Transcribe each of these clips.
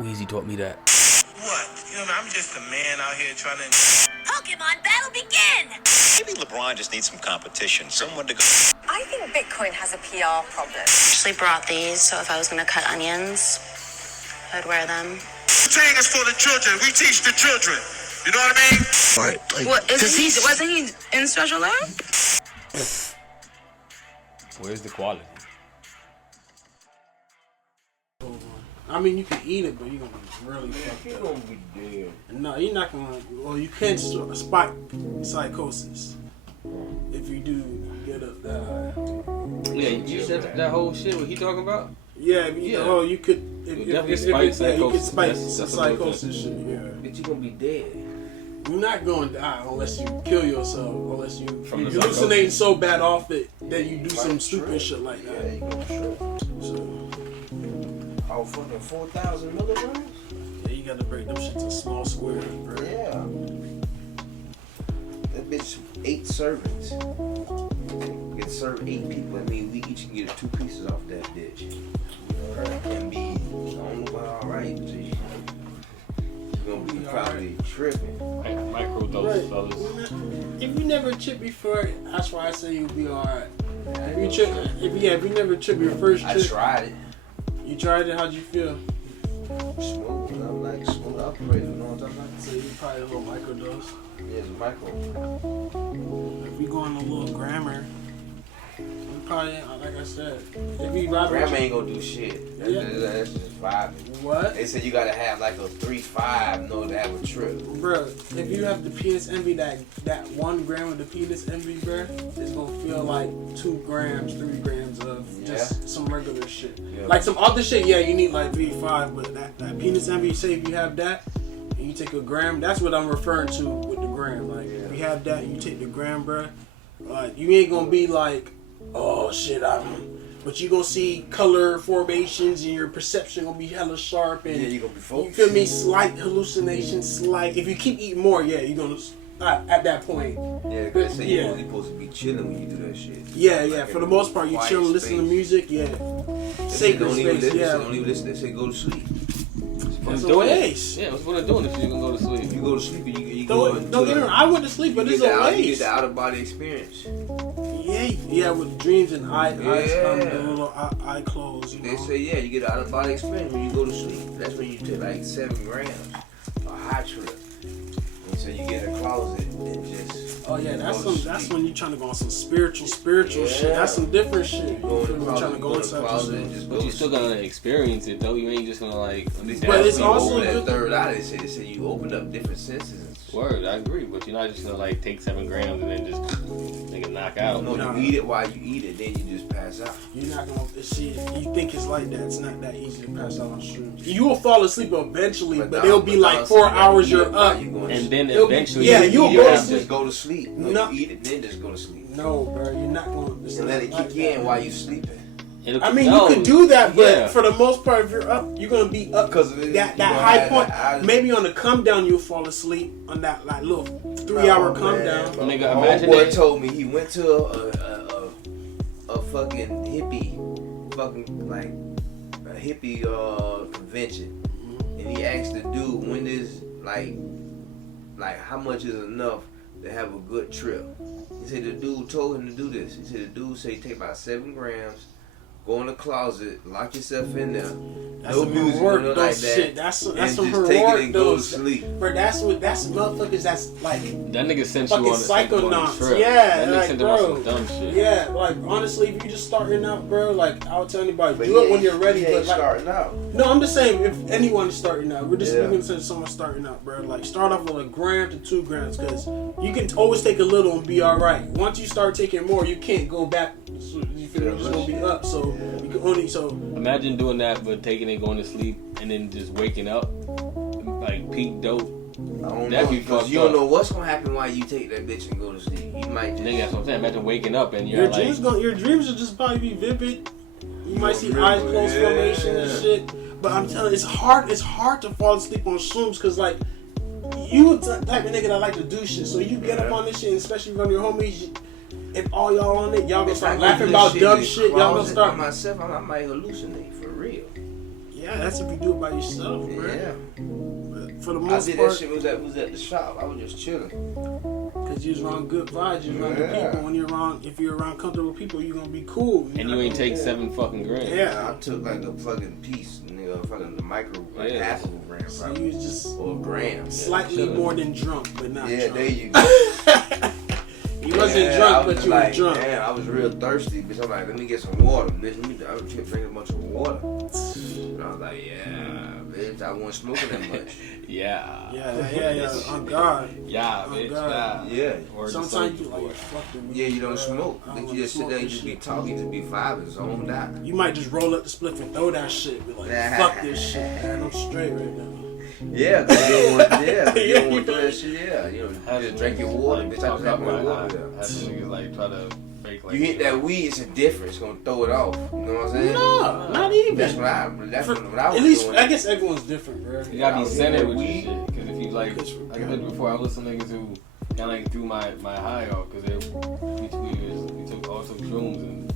Weezy taught me that. What? You know, I'm just a man out here trying to... Pokemon battle begin! Maybe LeBron just needs some competition, someone to go. I think Bitcoin has a PR problem. I actually brought these, so if I was going to cut onions, I'd wear them. Saying is for the children. We teach the children. You know what I mean? Right. What, wasn't he in special ed? Where's the quality? I mean, you can eat it, but you're going to be really fucked up. You're gonna be dead. No, you're not going to... Well, you can spike psychosis if you do get up that high. Yeah, you said that whole shit. What he talking about? Yeah, oh, you could... Definitely spike psychosis. You could spike That's psychosis shit, yeah. But you gonna be dead. You're not going to die unless you kill yourself, unless you're the hallucinating so bad off it that you do some stupid trip. shit like that. Yeah, you gonna trip. So, Oh, fucking 4,000 milligrams? yeah, you got to break them shit to small squares, bro. Yeah. That bitch 8 servings. You can serve 8 people. I mean, we each can get 2 pieces off that bitch. You know that? And be, I don't know about alright, but you're gonna be probably tripping. Micro doses, fellas. If you never tripped before, that's why I say you'll be alright. If you never tripped your first I trip, tried it. you tried it, how'd you feel? Smooth. I'm like smooth operator. You know what I'm talking about? So you probably a little microdose. Yeah, it's Michael. If you go on a little grammar, you probably, like I said, if you ride Grandma ain't gonna do shit. That's just vibing. What? They said you gotta have like a 3-5 in order to have a trip. Bro, if you have the penis envy, that 1 gram of the penis envy, bro, it's gonna feel like 2 grams, 3 grams of just some regular shit. Yeah. Like some other shit, yeah, you need like 3-5, but that penis envy, say if you have that, and you take a gram, that's what I'm referring to with the gram. Like, if you have that, and you take the gram, bro, like, you ain't gonna be like, oh shit, but you gonna see color formations and your perception gonna be hella sharp and you gonna be focused. You feel me? Slight hallucinations, slight. If you keep eating more, yeah, you're gonna at that point. Yeah, because they say you're only supposed to be chilling when you do that shit. Yeah, like yeah. For the most part, you quiet chilling, listening to space. music. Yeah. Sacred Don't even space. listen. Yeah. Don't even listen. They say go to sleep. That's doing a it. waste. Yeah, what's what I'm doing if you can go to sleep? If you go to sleep, you go Don't into get me wrong. I went to sleep, but it's a you get waste. the out of body experience. Yeah, with dreams and eyes, Yeah. the little eye closed. You They know? say you get an out of body experience when you go to sleep. That's when you take like 7 grams, a high trip. And so you get a closet and just. Oh yeah, that's go to that's sleep. when you trying to go on some spiritual shit. That's some different shit. You Go in feel the me? closet, Trying to go in the inside closet yourself. and just go But you to still sleep. gotta experience it though. You ain't just gonna like. But it's also over that good- third eye. They say you open up different senses. And Word, I agree, but you're not just gonna like take 7 grams and then just nigga knock out. No, Nah. you eat it while you eat it, then you just pass out. You're not gonna see. You think it's like that? It's not that easy to pass out on shrooms. You will fall asleep eventually, but it'll be like 4 hours. You're up, And then It'll be- eventually, yeah, you'll you go to have sleep. Just go to sleep. No, No. you eat it, then just go to sleep. No, bro, you're not going to. And let it kick in while you sleeping. I mean, you could do that, but for the most part, if you're up, you're gonna be up Because of it, that you gonna high have point. that- Maybe on the come down, you'll fall asleep on that like little 3-hour come down. Nigga, My imagine boy that. told me he went to a fucking hippie, like a hippie convention, and he asked the dude when is like how much is enough to have a good trip. He said the dude told him to do this. He said the dude said take about 7 grams, go in the closet, lock yourself in there. That's No some music, heroic no dose like that, shit. That's and some just take it heroic and go to dose. sleep. But that's motherfuckers. That's like That nigga sent you fucking on a psychonauts. trip. Yeah, That nigga like sent him on bro. some dumb shit. Yeah, like honestly, if you just starting out, bro, like I would tell anybody, But do he it when ain't- you're ready. he But ain't like, starting out. no, I'm just saying if anyone's starting out, we're just Yeah. speaking to someone starting out, bro. Like start off with 1 gram to 2 grams, because you can always take a little and be all right. Once you start taking more, you can't go back. So you feel you're just gonna be up. So you can only Imagine doing that, but taking it, going to sleep, and then just waking up like peak dope. I don't That'd know, be because fucked you don't up. know what's gonna happen while you take that bitch and go to sleep. You might just Nigga, that's what I'm saying. Imagine waking up and you're your like, dreams will just probably be vivid. You might see eyes closed formation and shit. But I'm telling you, it's hard to fall asleep on shrooms, because like you the type of nigga that like to do shit. So you get up on this shit, and especially from your homies. If all y'all on it, y'all gonna start laughing about dumb shit. Y'all gonna start. myself. I might hallucinate for real. Yeah, that's if you do it by yourself, bro. Yeah. But for the I most did part, that shit was at the shop. I was just chilling. because you're around good vibes, you're around good people. When if you're around comfortable people, you're gonna be cool. And you ain't take 7 fucking grand. Yeah. I took like a fucking piece, nigga, fucking the micro, like Yeah. half of a gram, So probably. you was just Or a gram. slightly more than drunk, but not Yeah, drunk. there you go. You wasn't I drunk, was but you like, were drunk. Damn, I was real thirsty, bitch. I'm like, let me get some water, bitch. I was drinking a bunch of water. And I was like, yeah, bitch, I wasn't smoking that much. Yeah. Yeah. On God. Yeah, Oh, bitch. God. Yeah. Word Sometimes to you soul like, fuck the weed, Yeah, you don't bro. smoke. I Bitch, don't you just sit smoke there, you this just be shit. talking, just be vibing, zoned out. You might just roll up the spliff and throw that shit. Be like, fuck this shit, man. I'm straight right now. Yeah, cause you don't want, you don't Yeah, want to do that shit. Yeah, you know, Have just drink your water, bitch. I talk just have my about water. have niggas like try to fake like You hit that weed, it's a difference. It's gonna throw it off. You know what I'm saying? No, not even. That's what I was At least, doing. I guess everyone's different, bro. You gotta be centered with your weed. shit. Because if you like I said before, I listen to niggas who kind of like threw my high off because we took shrooms and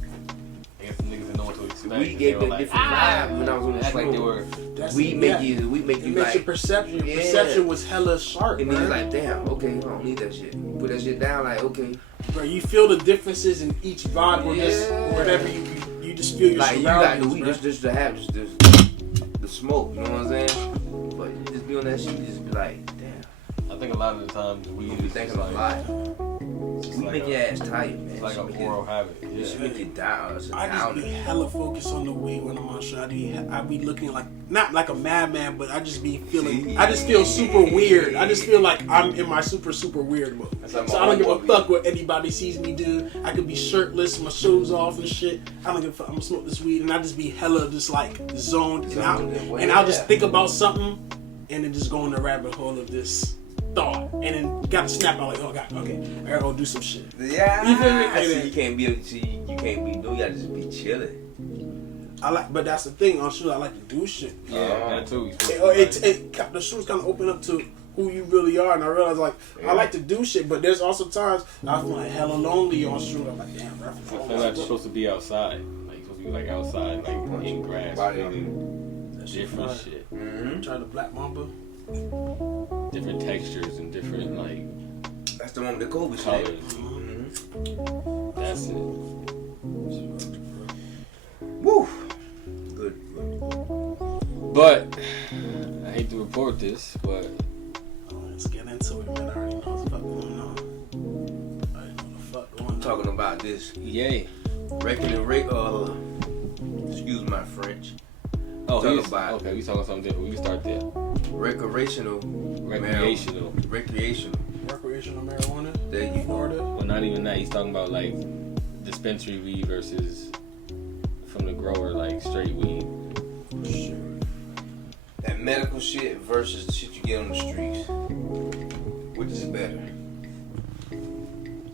I guess the niggas didn't know what to expect. Weed gave me a different vibe when I was on the Act like they smoke. were. Weed make you It makes like, your perception. Your Yeah. perception was hella sharp, and then bro. it's like, damn, okay, I don't need that shit. Put that shit down, like, okay. Bro, you feel the differences in each vibe or just Yeah. or whatever you just feel your Like, you got the surroundings, weed, bro. just to have the smoke, you know what I'm saying? But you just be on that shit, you just be like, damn, I think a lot of the times weed you be is thinking just a like, lot. it's We like make a- your ass tired, man. It's like a Should make oral it- habit. It should Yeah. make it down. It's a I just be downer. hella focused on the weed when I'm on shit. I be looking like not like a madman, but I just be feeling. I just feel super weird. I just feel like I'm in my super weird mode. That's like my So I don't give a homeboy fuck what anybody sees me do. I could be shirtless, my shoes off and shit. I don't give a fuck. I'm gonna smoke this weed and I just be hella just like zoned and I'll just think about something and then just go in the rabbit hole of this thought and then gotta snap out like, oh god, okay, I gotta go do some shit. Yeah, You feel me? I see. You can't be. You can't be. You gotta just be chilling. But that's the thing. On shoot, I like to do shit. Yeah, that too. The shoes kind of open up to who you really are, and I realize like I like to do shit, but there's also times I feel like hella lonely on shoot. I'm like, damn, bro. I feel like you're supposed to be outside. Like you're supposed to be like outside, like in grass. Different shit. Mm-hmm. Try the Black Mamba. Different textures and different like That's the one with the Kobe colors. shit. Mm-hmm. That's it. Woo. Good. But I hate to report this, but Let's get into it, man. I already know what's fuck going on. I already know the fuck going on. Talking about this yay. excuse my French. Oh, Talk he's about- okay. We talking something different. We can start there. Recreational. Recreational. Recreational. Recreational marijuana. There you go. Florida. Well, not even that. He's talking about like dispensary weed versus from the grower, like straight weed. Shit. That medical shit versus the shit you get on the streets. Which is better?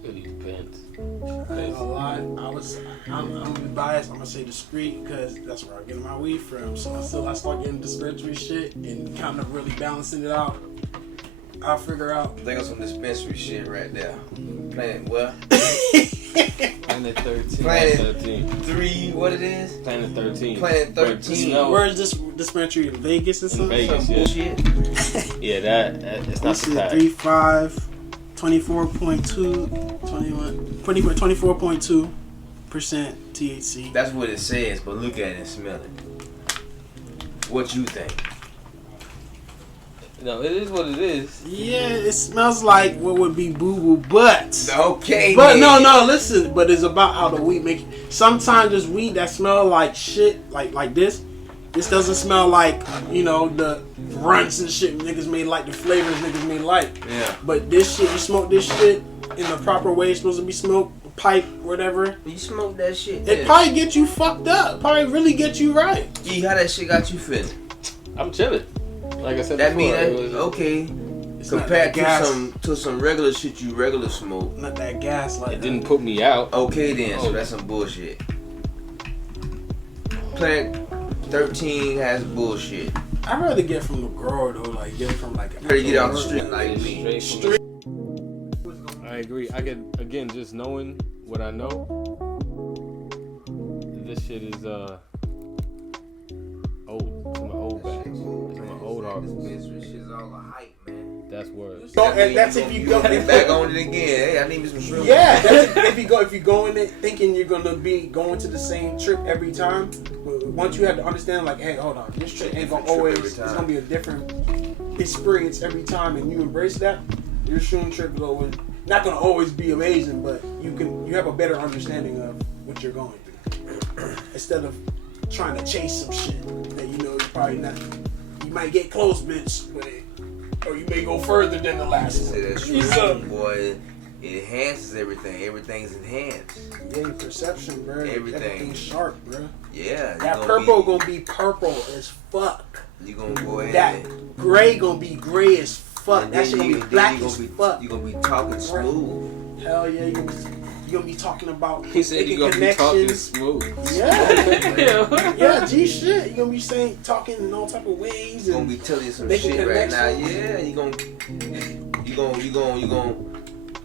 Really depends. I ain't gonna lie. I'm gonna be biased. I'm gonna say discreet because that's where I get my weed from. So until I start getting dispensary shit and kind of really balancing it out, I'll figure out. They got some dispensary shit right there. Planet what? Planet 13. Planet 13. 3, what it is? Planet 13. Planet 13. No, Where is this dispensary in Vegas or in something? Vegas, Some yeah. bullshit. Yeah, that it's not This the is pack. 3.5, 24.2, 24.2% THC. That's what it says, but look at it and smell it. What you think? No, it is what it is. Yeah, it smells like what would be boo boo, but Okay, but man. no, listen. But it's about how the weed make. Sometimes there's weed that smell like shit, like this. This doesn't smell like the runts and shit niggas may like, the flavors niggas may like. Yeah. But this shit, you smoke this shit in the proper way it's supposed to be smoked, pipe, whatever. You smoke that shit. It probably get you fucked up. Probably really get you right. Gee, how that shit got you feeling? I'm chilling. Like I said That before, mean it that, was- okay. It's not Compared that gas, to some regular shit you regular smoke. not that gas like it didn't put me out. Okay then, Oh. so that's some bullshit. Planet 13 has bullshit. I'd rather get from the grower though, like get it from like. You better get off the street like me. Straight from I agree. I could again just knowing what I know. This shit is old to cool, man. old harvest. This shit's all a hype, man. That's word. So, and that's if you go back on it again. Hey, I need me some shrimp. Yeah, that's if you go in it thinking you're gonna be going to the same trip every time. But once you have to understand, like, hey, hold on, this trip ain't gonna always. It's gonna be a different experience every time, and you embrace that. Your shroom trip is always not gonna always be amazing, but you have a better understanding of what you're going through instead of trying to chase some shit that you know you're probably not. You might get close, bitch, but. Or you may go further than the last one. That's true, boy. It enhances everything. Everything's enhanced. Yeah, your perception, bro. Everything's sharp, bro. Yeah. That purple gonna be purple as fuck. You gonna go ahead. That gray gonna be gray as fuck. That shit gonna be black as fuck. You gonna be talking smooth. Hell yeah, you gonna be talking about. He said you gonna be talking smooth. Yeah, yeah, G shit. You gonna be talking in all type of ways. You gonna be telling you some shit right now. Yeah, you gonna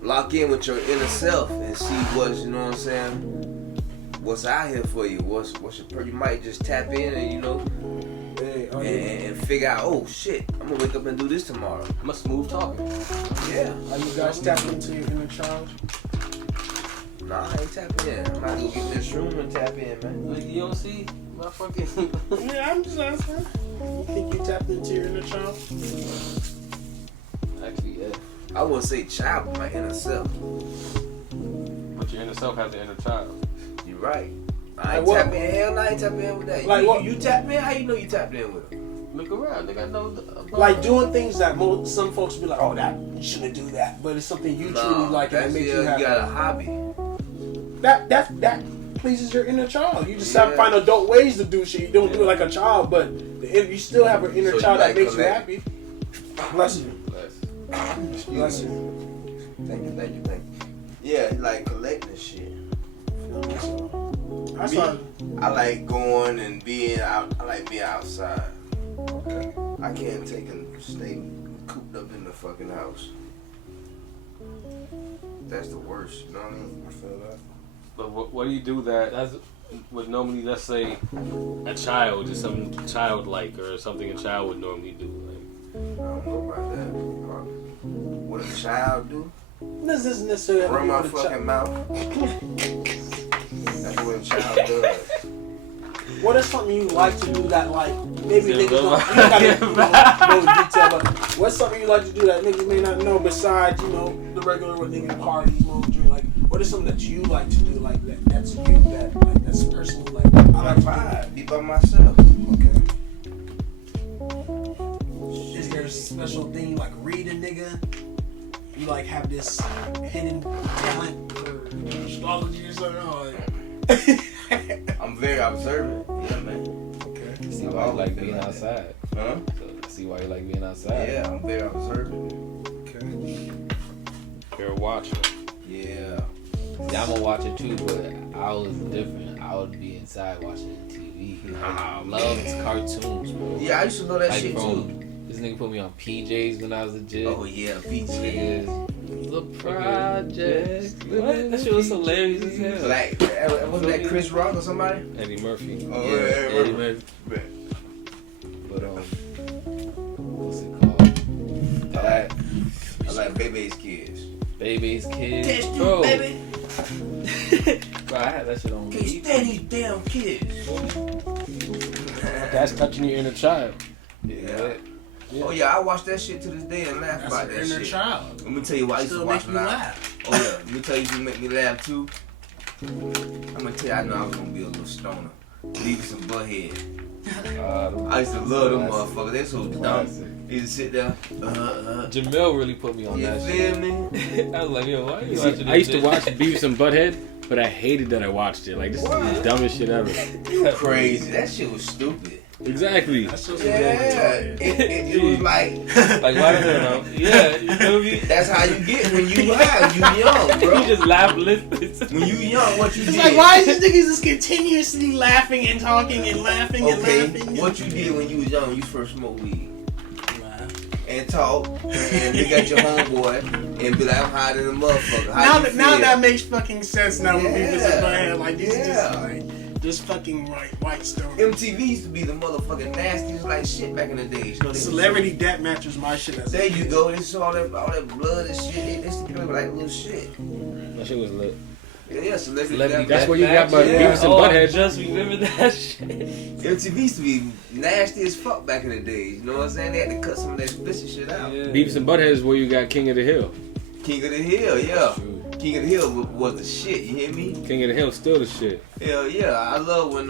lock in with your inner self and see what's, you know what I'm saying, what's out here for you. What's your you might just tap in and and figure out, oh shit, I'm gonna wake up and do this tomorrow. I'm a smooth talker. Yeah. Are you guys tapping into your inner child? Nah, I ain't tapping in. I'm about to go get this room and tap in, man. Like, you don't see my fucking. Yeah, I'm just asking. You think you tapped into your inner child? Actually, yeah. I wouldn't say child, but my inner self. But your inner self has the inner child. You're right. I ain't tapping in. Hell, I ain't tapping in with that. Like what? You tap in? How you know you tapped in with it? Look around, nigga. I know. Like doing things that some folks be like, oh, that you shouldn't do that, but it's something you truly like and it makes you happy. You got a hobby. That pleases your inner child. You just have to find adult ways to do shit. You don't do it like a child, but you still have an inner child that makes you happy. Bless you. Bless you. Thank you. Yeah, like collecting shit. I like going and being out. I like being outside. Okay. I can't take and stay cooped up in the fucking house. That's the worst. You know what I mean? I feel that. But what do you do that's would normally, let's say, a child, just something childlike or something a child would normally do? Like, I don't know about that. What a child do? This isn't necessarily run my fucking mouth. That's what a child does. What is something you like to do that, like, maybe niggas don't, you don't gotta know detail, but what's something you like to do that niggas may not know besides, you know, the regular what niggas parties, smoke, drink, like, what is something that you like to do, like, that's you, that's personal, like, I like vibe, be by myself. Okay. Is there a special thing, like, reading, nigga? You, like, have this hidden talent for astrology or something? Or I'm very observant. Yeah, man. Okay. See why you like being outside. Huh? So, see why you like being outside. Yeah, I'm very observant. Okay. You're a watcher. Yeah. See, I'm a watcher too, but I was different. I would be inside watching TV. I love cartoons, bro. Yeah, I used to know that shit too. This nigga put me on PJs when I was a kid. Oh yeah, PJs. The Project. What? That shit was hilarious as hell. Like, wasn't that Chris Rock or somebody? Eddie Murphy. Oh, yeah, Eddie Murphy. But what's it called? I like Bebe's Kids. Bebe's Kids. Catch you, bro. baby. Bro, I had that shit on. Can't stand these damn kids. That's touching your inner child. Yeah. Oh yeah, I watch that shit to this day and laugh about that inner shit. Child. Let me tell you why I used to watch laugh. Oh yeah, let me tell you who make me laugh too. I'm gonna tell you, I know I was gonna be a little stoner. Beavis and Butthead. I used to love them motherfuckers. They so dumb. They used to sit there. Jamel really put me on that shit. You feel me? I was like, yo, why are you watching this? I used to watch Beavis and Butthead, but I hated that I watched it. Like, this is the dumbest shit ever. You crazy. That shit was stupid. Exactly. Yeah. It was like why don't you know? Yeah, you feel me? That's how you get when you young. You young, bro. You just laugh, listen. When you young, what you it's did? Like, why is this nigga just continuously laughing and talking and laughing and laughing? What you did when you was young? You first smoked weed. And talk, and you got your homeboy, and be like, I'm higher than a motherfucker. Now that makes fucking sense now with Beavis and Butthead. Like, these just like, Just fucking white story. MTV used to be the motherfucking nastiest like shit back in the days. You know, Celebrity Deathmatch was my shit. There you go. They saw all that blood and shit. They used to give like little shit. That shit was lit. Yeah, celebrity That's where you got Beavis and Butthead. Just remember that shit. MTV used to be nasty as fuck back in the days. You know what I'm saying? They had to cut some of that explicit shit out. Yeah. Beavis and Butthead is where you got King of the Hill. King of the Hill, yeah. King of the Hill was the shit. You hear me? King of the Hill still the shit. Hell yeah. I love when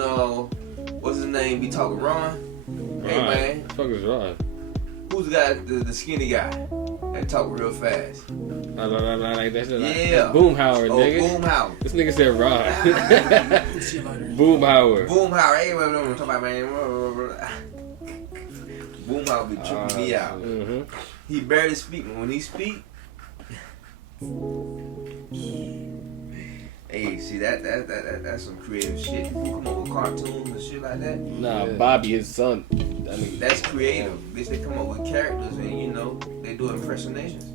what's his name? Be talking Ron. Hey man, What the fuck is Ron? who's the guy? The skinny guy that talk real fast. Like that shit. Yeah. Boomhauer, Oh, nigga. Boomhauer. This nigga said Ron. See you later. Boomhauer. Boomhauer. Hey, what I'm talking about, man. Boomhauer be tripping me out. Mm-hmm. He barely speak, but when he speak, hey, see that's some creative shit. People come up with cartoons and shit like that. Nah, Bobby, his son. That nigga. That's creative. Bitch, they come up with characters and you know they do impersonations.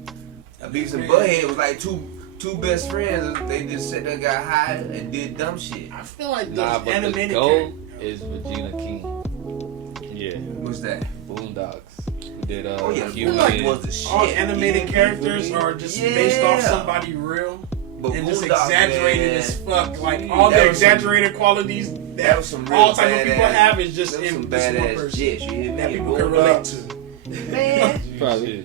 Beavis and Butthead was like two best friends. They just sat there, got high, and did dumb shit. I feel like those Nah, but animated the goal characters. is Regina King. Yeah. What's that? Boondocks. Who did Oh yeah, Human. Boondocks was the shit. All animated Yeah. characters are just based off somebody real. But And just Boondocks, exaggerated man, as fuck. Like all that the was some- exaggerated qualities that that was some real all type of people badass- have is just that was in some this one badass person jits, you hear me? that people can relate to. Man, Probably.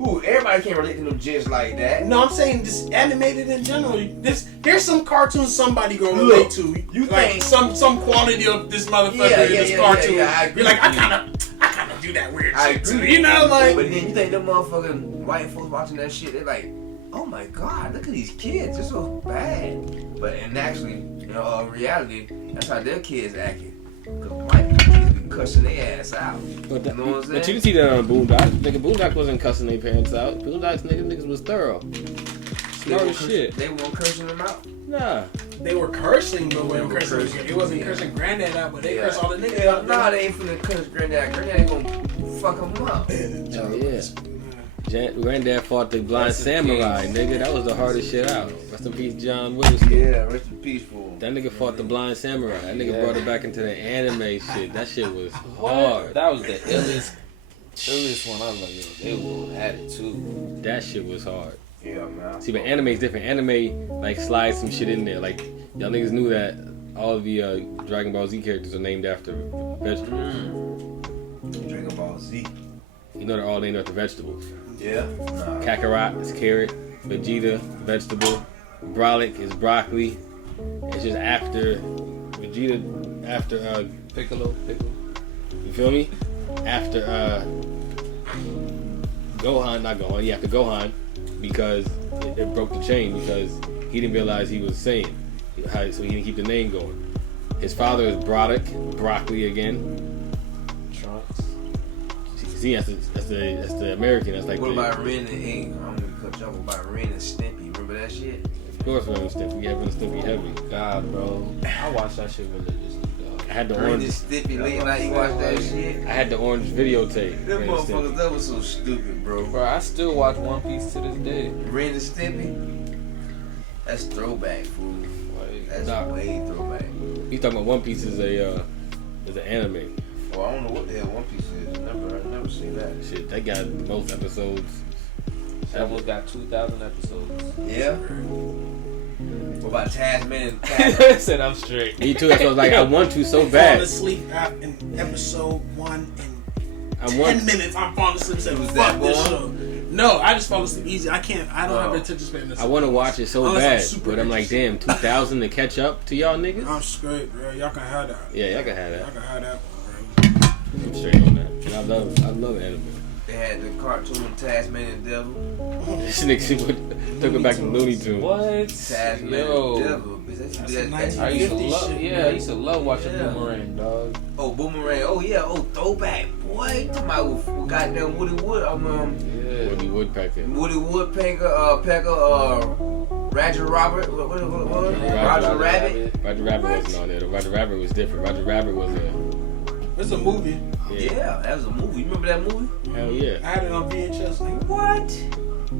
ooh, everybody can't relate to no jits like that. No, I'm saying just animated in general. There's some cartoons somebody gonna relate to. You like think- some quality of this motherfucker in this cartoon. I agree You're like, with I kinda do that weird I shit agree. too. You know, like But then you think them motherfucking white folks watching that shit, they're like, oh my god, look at these kids, they're so bad. But in actually, you know, reality, that's how their kids acting. Cause white kids be cussing their ass out. But, You know what I'm but you saying? can see that on Boondocks. Nigga, Boondocks wasn't cussing their parents out. Boondocks niggas was thorough. Smart as shit. They weren't cursing them out. Nah. they were cursing, but They when were cursing, cursing, it wasn't yeah. cursing granddad out, but they Yeah. curse all the niggas Hell out. nah, they ain't finna cuss granddad. Granddad gonna fuck them up. Hell yeah. Granddad fought the blind Rest in samurai, peace. nigga. That was the hardest shit out. Rest in peace, John Witherspoon. Yeah, rest in peace for them. That nigga fought the blind samurai. That nigga Yeah. brought it back into the anime shit. That shit was What? hard. That was the illest one. I was like, yo, they will had it too. That shit was hard. Yeah, man. See, but anime is different. Anime like slides some shit in there. Like y'all niggas knew that all of the Dragon Ball Z characters are named after vegetables. Dragon Ball Z. You know they're all named after vegetables. Yeah. Nah. Kakarot is carrot, Vegeta vegetable, Brolic is broccoli. It's just after Vegeta, after Piccolo. you feel me? After Gohan, not Gohan, yeah, after Gohan, because it broke the chain because he didn't realize he was Saiyan, so he didn't keep the name going. His father is broccoli again. Trunks. See, that's the American. That's like What the, about Ren and Ink? I'm gonna cut you off. What about Ren and Stimpy? Remember that shit? of course, Ren and Stimpy. Yeah, Ren and Stimpy heavy. God, bro. I watched that shit religiously, dog. I had the Ren and orange. Stimpy late night. You watch that shit? I had the orange videotape. Them Ren and motherfuckers, Stimpy. that was so stupid, bro. Bro, I still watch One Piece to this day. Ren and Stimpy? That's throwback, fool. Like, That's Nah. way throwback. You talking about One Piece is an anime. Well, I don't know what the hell One Piece is. I've never seen that. Shit, they got the most episodes. that one got 2,000 episodes. Yeah? What about Tasman? Said I'm straight. Me too. That's what I was like. I want to so I'm falling bad. asleep in episode 1 in I 10 want. minutes. I'm falling asleep. Saying, Was fuck that this long? show. No, I just fall asleep easy. I can't. I don't have the attention span. I want to watch it so Unless I'm bad, super but I'm like, damn, 2,000 to catch up to y'all I'm niggas. straight, bro. Y'all can have that. Yeah, y'all can have Y'all that. can have that one, I'm straight on that. And I love anime. They had the cartoon Tasmanian Devil. This nigga took it back to Looney Tunes. What? Tasmanian Yo. Devil. That's I used to 50 love, shit, yeah, man. I used to love watching Yeah. Boomerang, dog. Oh, Boomerang. Oh, yeah. Oh, throwback. Boy, you talking about with goddamn Woody Wood. Yeah. Woody Woodpecker. Woody Woodpecker, Roger Robert. What? Roger Rabbit. Roger Rabbit wasn't on there. though. Roger Rabbit was different. Roger Rabbit was It's a movie. Yeah, that was a movie. You remember that movie? Hell yeah. I had it on VHS. Like, What?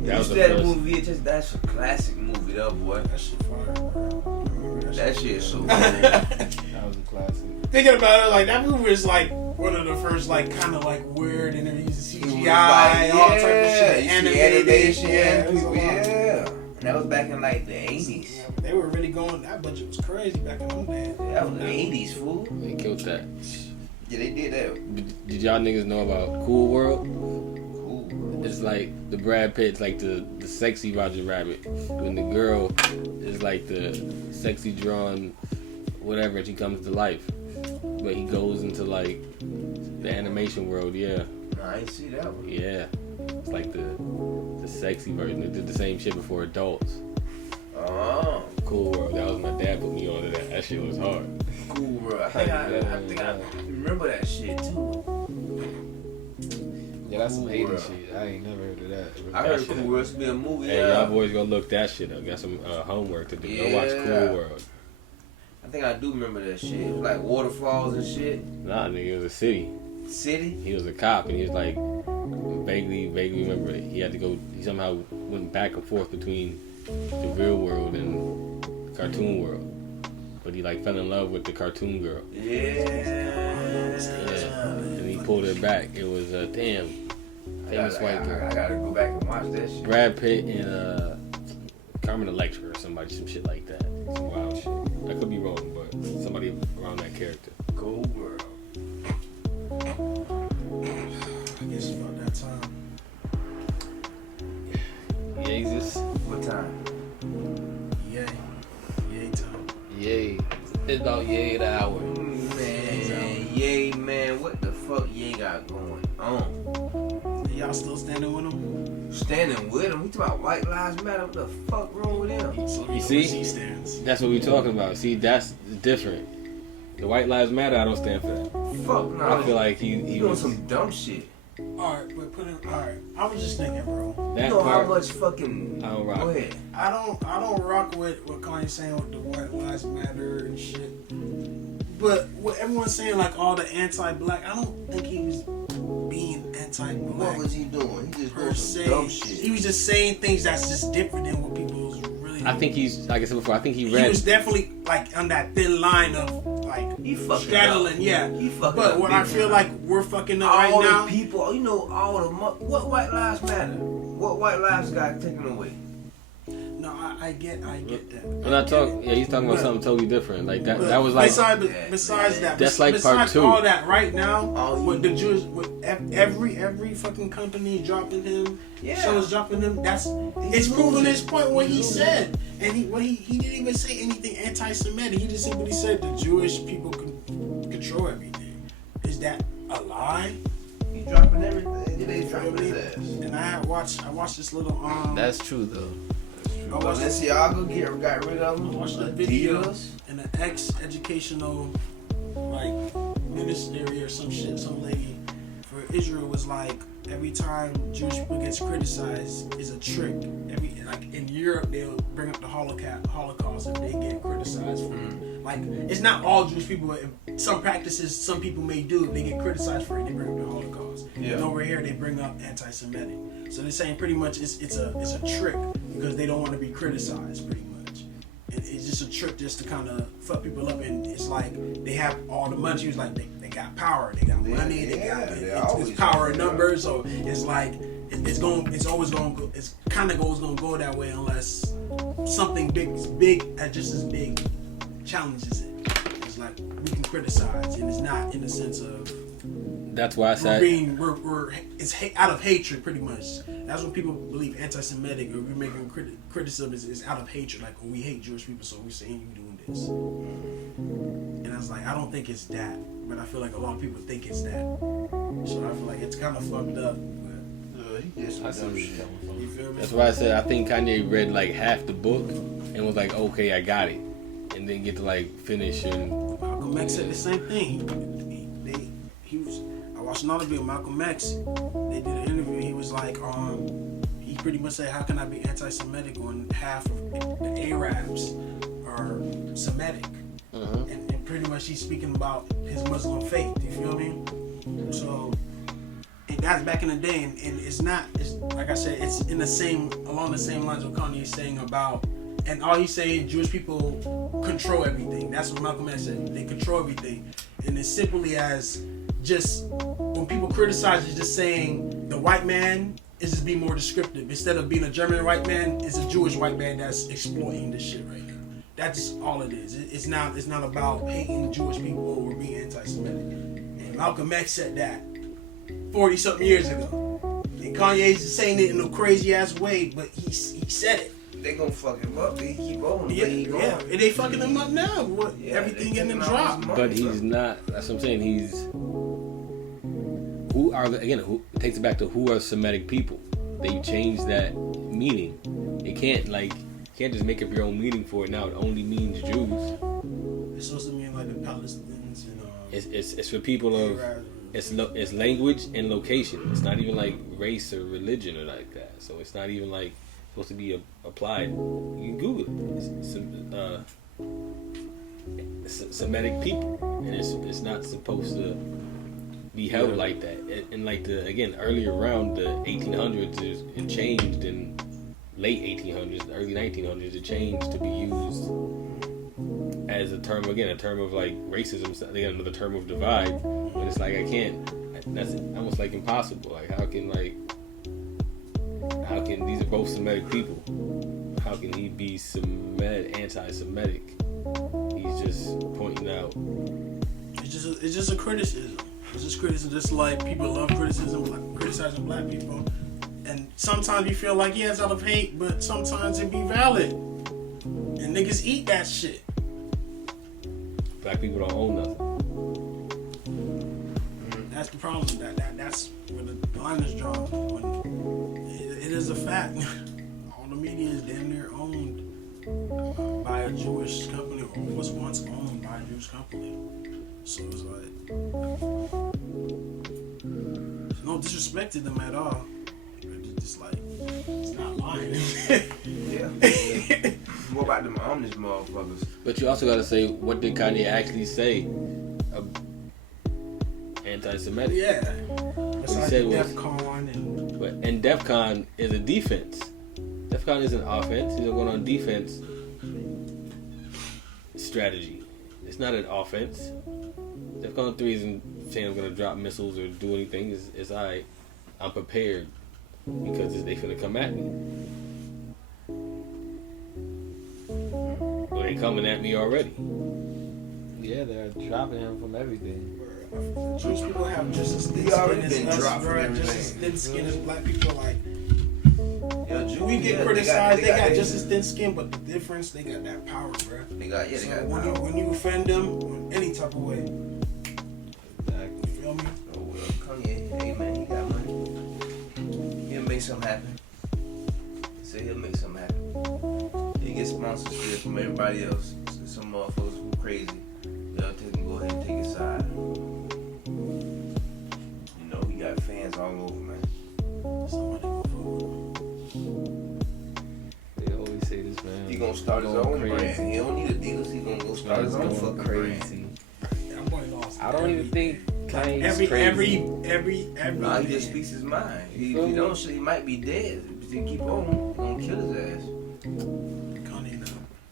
That was you the said first. movie VHS. That's a classic movie, though, boy. that shit fire, bro. I remember That shit is so cool. That thinking about it, like that movie is like one of the first, like kind of like weird, and they're using CGI, all type of shit, animation, yeah. And that was back in like the 80s. Yeah, they were really going. That budget was crazy back in them days. That was the 80s, fool. They killed that. Yeah, they did that. Did y'all niggas know about Cool World? Cool World. It's like the Brad Pitt's like the sexy Roger Rabbit. When the girl is like the sexy drawn whatever, and she comes to life. But he goes into like the animation world, yeah. No, I ain't see that one. Yeah. It's like the sexy version. They did the same shit before adults. Oh. Cool World. That was my dad put me on to that. That shit was hard. Cool World. I think I remember that shit too. Yeah, that's some Cool 80s World. shit. I ain't never heard of that. I heard Cool World to be a movie. Hey, y'all boys go look that shit up. Got some homework to do. Go watch Cool World. I think I do remember that shit. It was like waterfalls and shit. Nah, nigga, it was a city. City? He was a cop, and he was like vaguely remember it. He had to go. He somehow went back and forth between the real world and the cartoon world. But he like fell in love with the cartoon girl. Yeah. And he pulled her back. It was damn famous white girl. I gotta go back and watch that shit. Brad Pitt and Carmen Electra or somebody, some shit like that. Some wild shit. I could be wrong, but somebody around that character. Cool World. I guess it's about that time. Jesus. What time? Yay time. Yay. It's about yay the hour. Man, yay, man. What the fuck yay got going on? Y'all still standing with him? Standing with him? We talking about White Lives Matter? What the fuck wrong with him? So You see? he stands. That's what we talking about. See, that's different. The White Lives Matter, I don't stand for that. Fuck no. I feel like he doing was some dumb shit. Alright, but alright. I was just thinking, bro. that You know part. how much fucking. I don't rock. Go ahead. I don't rock with what Kanye's saying with the White Lives Matter and shit. But what everyone's saying, like all the anti-black, I don't think he was being anti-black. What was he doing? He just per doing some se. dumb shit. He was just saying things that's just different than what people was really. I think he's, like I said before, I think he he read. was definitely like on that thin line of like He fucking straddling, up. yeah. He fucking but up what I big feel time. like we're fucking up All right now. the people, you know, all the what White Lives Matter? What White Lives got taken away? No, I get that. When I talk, yeah, he's talking about something totally different. Like that. That was like. besides that. That's like part besides two. all that right now, Oh, with the Jews, with every fucking company dropping him, Yeah. shows dropping him. It's proving his point. What he said, and he didn't even say anything anti-Semitic. He just simply said the Jewish people can control everything. Is that a lie? He dropping everything. They dropping his ass. And I watched this little That's true though. I watched this. Balenciaga got rid of him. Watched the video, Adidas. and an ex-educational like ministry or some shit, some lady for Israel was like, every time Jewish people gets criticized is a trick. Like in Europe, they'll bring up the Holocaust if they get criticized for it. Like it's not all Jewish people. But some practices some people may do, if they get criticized for it, they bring up the Holocaust. Yeah. And over here, they bring up anti-Semitic. So they're saying pretty much it's a trick because they don't want to be criticized. Pretty much, it's just a trick just to kind of fuck people up. And it's like they have all the money. She was like they got power, they got money, they got it's power in numbers. So it's like it's always going to go. It's kind of always going to go that way unless something big just as big challenges it. It's like we can criticize, and it's not in the sense of. That's why I said. It's out of hatred, pretty much. That's when people believe anti-Semitic or we're making criticism is out of hatred. Like, we hate Jewish people, so we're saying you doing this. And I was like, I don't think it's that, but I feel like a lot of people think it's that. So I feel like it's kind of fucked up. But He did some dumb shit. you feel me? That's why I said I think Kanye read like half the book and was like, okay, I got it, and then get to like finish and. Malcolm X said the same thing. I watched another video, Malcolm X. They did an interview. He was like, he pretty much said, how can I be anti-Semitic when half of the Arabs are Semitic? And pretty much he's speaking about his Muslim faith. You feel me? So, and that's back in the day, and it's like I said, it's along the same lines of Kanye is saying about, and all he's saying, Jewish people control everything. That's what Malcolm X said. They control everything. and as simply as just when people criticize you, just saying the white man is just being more descriptive. Instead of being a German white man, it's a Jewish white man that's exploiting this shit right now. That's all it is. It's not about hating Jewish people or being anti-Semitic. And Malcolm X said that 40-something years ago. And Kanye's just saying it in a crazy ass way, but he said it. They gonna fuck him up. They keep going. Yeah. And they fucking him up now. Everything getting him dropped. But he's not. That's what I'm saying. Who takes it back to who are Semitic people? They changed that meaning. It can't just make up your own meaning for it now. It only means Jews. It's supposed to mean like the Palestinians and it's for people of it's language and location. It's not even like race or religion or like that. So it's not even like supposed to be applied. You can Google it. It's Semitic people, and it's not supposed to be held like that. And like earlier around the 1800s, it changed in late 1800s, early 1900s. It changed to be used as a term of like racism. They got another term of divide, but it's like I can't. That's almost like impossible. Like how can these are both Semitic people? How can he be anti-Semitic? He's just pointing out. It's just a criticism. It's just criticism. Just like people love criticism, like criticizing black people, and sometimes you feel like it's out of hate, but sometimes it be valid. And niggas eat that shit. Black people don't own nothing. That's the problem. That's where the line is drawn. It is a fact. All the media is damn near owned by a Jewish company, or was once owned by a Jewish company. So it's like there's no disrespect to them at all. It's just like it's not lying. Yeah. What about them homeless motherfuckers? But you also gotta say, what did Kanye actually say? Anti-Semitic. Yeah. Besides DEFCON and DEFCON is a defense. DEFCON isn't offense. He's going on defense strategy. It's not an offense. DEFCON 3 isn't saying I'm going to drop missiles or do anything. It's I'm prepared because they finna come at me. Well, they coming at me already. Yeah, they're dropping him from everything. Jewish people have just as thin skin as us, bro. Just as thin skin as black people. Like, we get criticized. They got just as thin skin, but the difference, they got that power, bro. They got power. When you offend them in any type of way, exactly. You feel me? Oh well, Kanye, hey man, he got money. He'll make something happen. Say he'll make something happen. He gets sponsorship from everybody else. Some motherfuckers who crazy. They'll go ahead and take his side. He got fans all over, man. They always say this, man. He gonna start his own brand. He don't need Adidas. He gonna go start his own fucking crazy. brand. I don't even think Kanye's every. Nah, he just speaks his mind. If he don't, shit, he might be dead. If he keep on, gonna kill his ass. Kanye,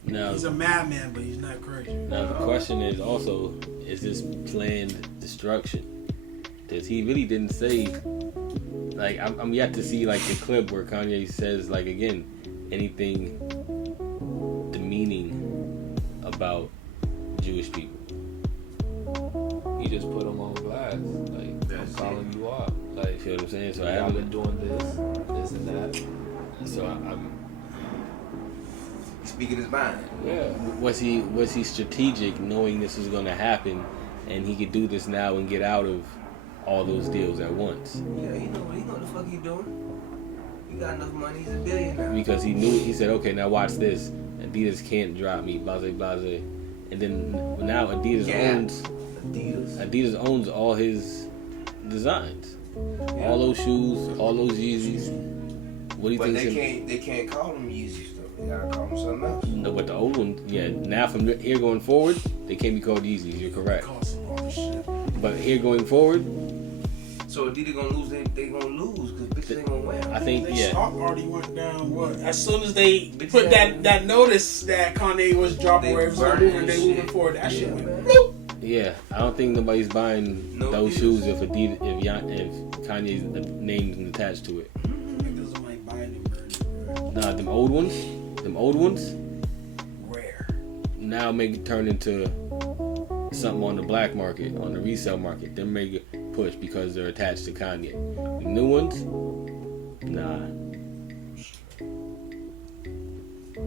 no. He's a madman, but he's not crazy. Now the question is also, is this planned destruction? Because he really didn't say, like, I'm yet to see like the clip where Kanye says, like, again, anything demeaning about Jewish people. He just put them on blast. Like, I'm calling you out. Like, you feel what I'm saying? So I've been doing this and that. So I'm speaking his mind. Yeah. Was he strategic, knowing this was going to happen, and he could do this now and get out of all those deals at once? Yeah, he know what the fuck he doing. He got enough money. He's a billionaire. Because he said, okay, now watch this. Adidas can't drop me, blase, blase. And then now Adidas owns all his designs. Yeah. All those shoes, all those Yeezys. What do you think? They can't call them Yeezys though. They gotta call them something else. No, but the old ones, yeah. Now from here going forward, they can't be called Yeezys. You're correct. But here going forward. So Adidas gonna lose, they gonna lose because bitches ain't gonna wear them. I think, Their stock already went down. What? As soon as they put that notice that Kanye was dropping where it was moving, they moving forward. That shit went bloop. Yeah, I don't think nobody's buying those shoes if Adidas, if Kanye's name isn't attached to it. Niggas might buy them, bro. Nah, them old ones, Rare. now make it turn into something on the black market, on the resale market. Them make it push because they're attached to Kanye. The new ones, nah.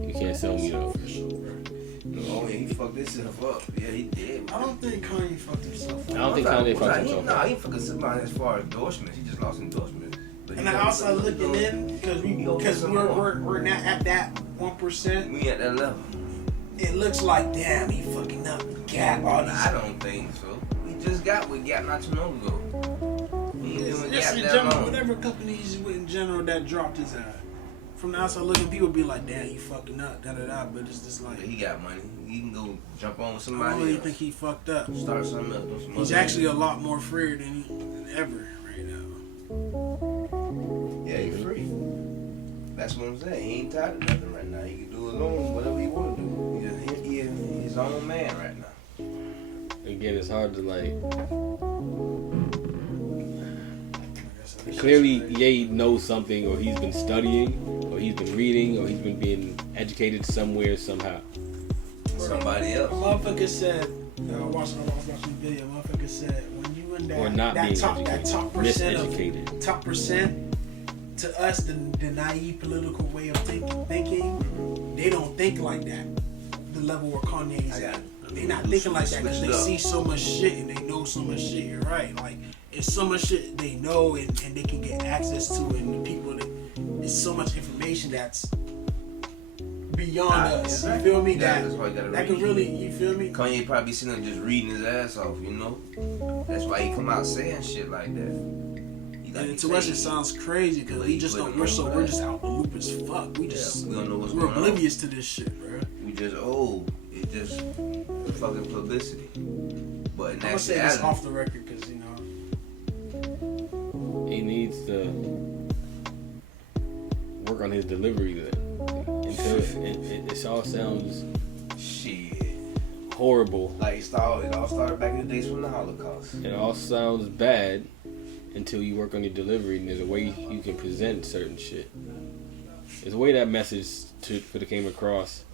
You can't sell me those. Oh yeah, he fucked himself up. Yeah, he did. I don't think Kanye fucked himself up. I don't think Kanye fucked himself Nah, up. he fucking somebody as far as endorsements. He just lost endorsements. But And the outside looking in, because we're not at that 1%. We at that level. It looks like, damn, he fucking up Gap. All these. I don't think so. He just got with Gap not too long ago. He ain't been with It's Gap in that general, long. whatever company he's with in general that dropped his ass. From the outside looking, people be like, damn, you fucking up, da-da-da. But it's just like, But he got money. He can go jump on with I somebody don't really else. think he fucked up. Start something else. Do some He's other actually shit. a lot more freer than ever right now. Yeah, he's free. That's what I'm saying. He ain't tied to nothing right now. He can do his own, whatever he want to do. He's his own man right now. Again, it's hard to like. Clearly, Ye knows something, or he's been studying, or he's been reading, or he's been being educated somewhere, somehow. Somebody else. A motherfucker said, I was watching a video. A motherfucker said, when you in Or not that being top percent miseducated. of top percent, to us the naive political way of thinking, they don't think like that. The level where Kanye's at, they not thinking like that because they see so much shit and they know so much shit. You're right, like it's so much shit they know and they can get access to, and the people that there's so much information that's beyond us. You feel me? That's why you gotta that read. could really, you feel me? Kanye probably sitting there just reading his ass off, you know? That's why he come out saying shit like that. And to us it sounds crazy because we just don't. We're just out the loop as fuck. We just we don't know what's we're going on. oblivious to this shit, bro. We just it's just fucking publicity. But in I'm gonna say this actuality, off the record because you know He needs to work on his delivery then. Until it all sounds shit. horrible. Like it all started back in the days from the Holocaust. It all sounds bad until you work on your delivery, and there's a way you can present certain shit. There's a way that message could have came across,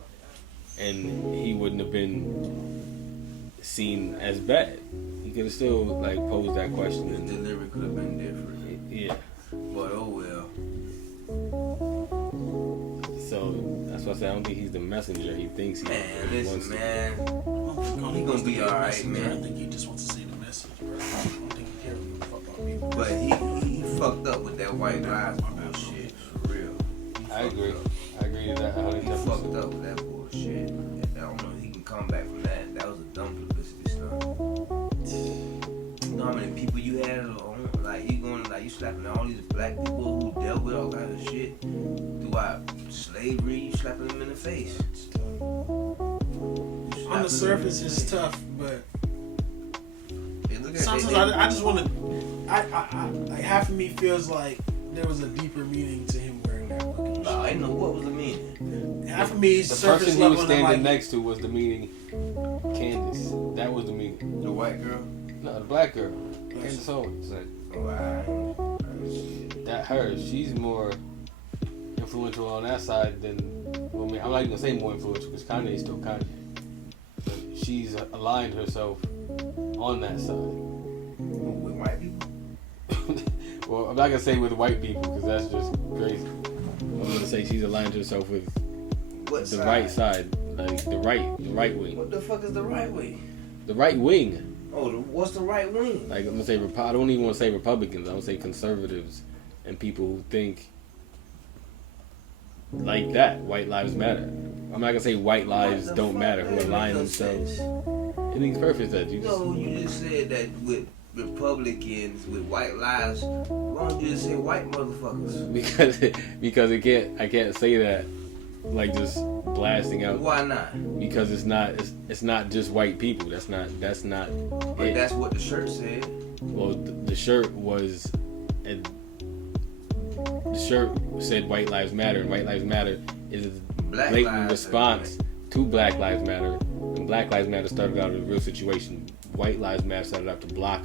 and he wouldn't have been seen as bad. He could have still like posed that question. The delivery could have been different. Yeah. But oh well. So that's why I say I don't think he's the messenger. He thinks he wants to. Man. I don't think He gonna be alright, messenger. man. I think he just wants to say the message, bro. I don't think he cares what the fuck about people. But he fucked up with that white lies bullshit. For real. I agree. I agree to that. He fucked up with that bullshit. And I don't know if he can come back from that. That was a dumb publicity stunt. You know how many people you had on? Like you slapping all these black people who dealt with all kinds of shit throughout slavery. You slapping them in the face. On the surface, it's tough, but Look at sometimes I just want to. Like half of me feels like there was a deeper meaning to him wearing that fucking shit. I didn't know what was the meaning. Half of me, The surface person he level, was and I'm standing like, next to was the meaning. Candace. That was the meaning. The white girl. No, the black girl. Candace Owens. Like, that her. She's more influential on that side than. Well, I mean, I'm not even gonna say more influential because Kanye is still Kanye. But she's aligned herself on that side. With white people. Well, I'm not gonna say with white people because that's just crazy. I'm gonna say she's aligned herself with the right side, like the right wing. What the fuck is the right wing? The right wing. Oh, what's the right wing? Like I'm gonna say, I don't even want to say Republicans. I'm gonna say conservatives and people who think like that. White lives matter. I'm not gonna say white lives don't matter. Who align themselves. It makes perfect sense. You just said that with Republicans with white lives. Why don't you just say white motherfuckers? Because I can't say that like just blasting out. Why not? Because it's not just white people. That's not. But it. that's what the shirt said. Well, the shirt was. The shirt said White Lives Matter, and White Lives Matter is a Black blatant lives response to Black Lives Matter. And Black Lives Matter started out in a real situation White Lives Matter started out to block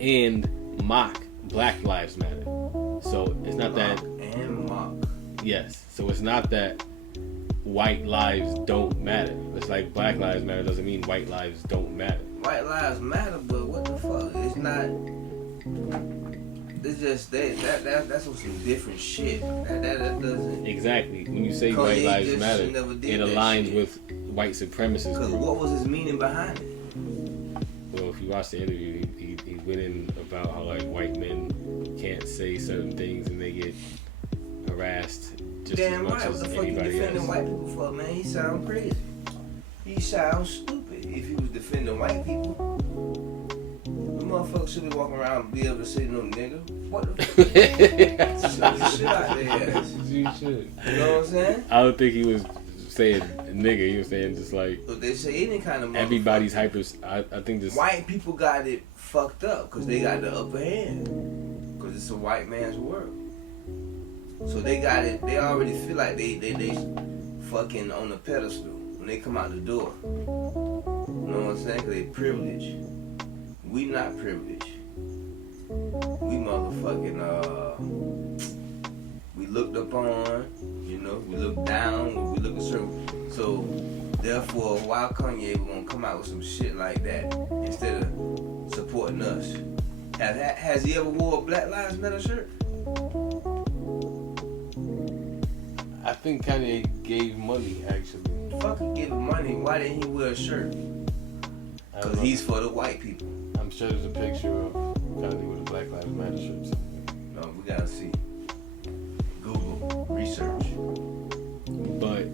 and mock Black Lives Matter. So it's not that. And mock. Yes. So it's not that white lives don't matter. It's like Black Lives Matter doesn't mean white lives don't matter. White lives matter, but what the fuck? It's not. It's just that's some different shit. That doesn't. Exactly. When you say white lives matter, it aligns with white supremacist. Because what was his meaning behind it? Well, if you watch the interview, he went in about how like white men can't say certain things and they get harassed just Damn as much right. What as the fuck you anybody defending else. white people for, man? He sound crazy. He sounds stupid. If he was defending white people, the motherfucker should be walking around and be able to say no nigga. What the fuck? Slap the shit out their ass. You should. You know what I'm saying? I don't think he was saying nigga. He was saying just like If they say any kind of everybody's hyper. I think this white people got it fucked up because they got the upper hand. Because it's a white man's world. So they got it. They already feel like they fucking on the pedestal when they come out the door. You know what I'm saying? Because they privileged. We not privileged. We motherfucking we looked up on. You know, we look down. We look at certain. So therefore, why Kanye gonna come out with some shit like that instead of supporting us? Has he ever wore a Black Lives Matter shirt? I think Kanye gave money actually. Fuck he giving money. Why didn't he wear a shirt? Because he's for the white people. I'm sure there's a picture of Kanye with a Black Lives Matter shirt somewhere. No, we gotta see. Google research. But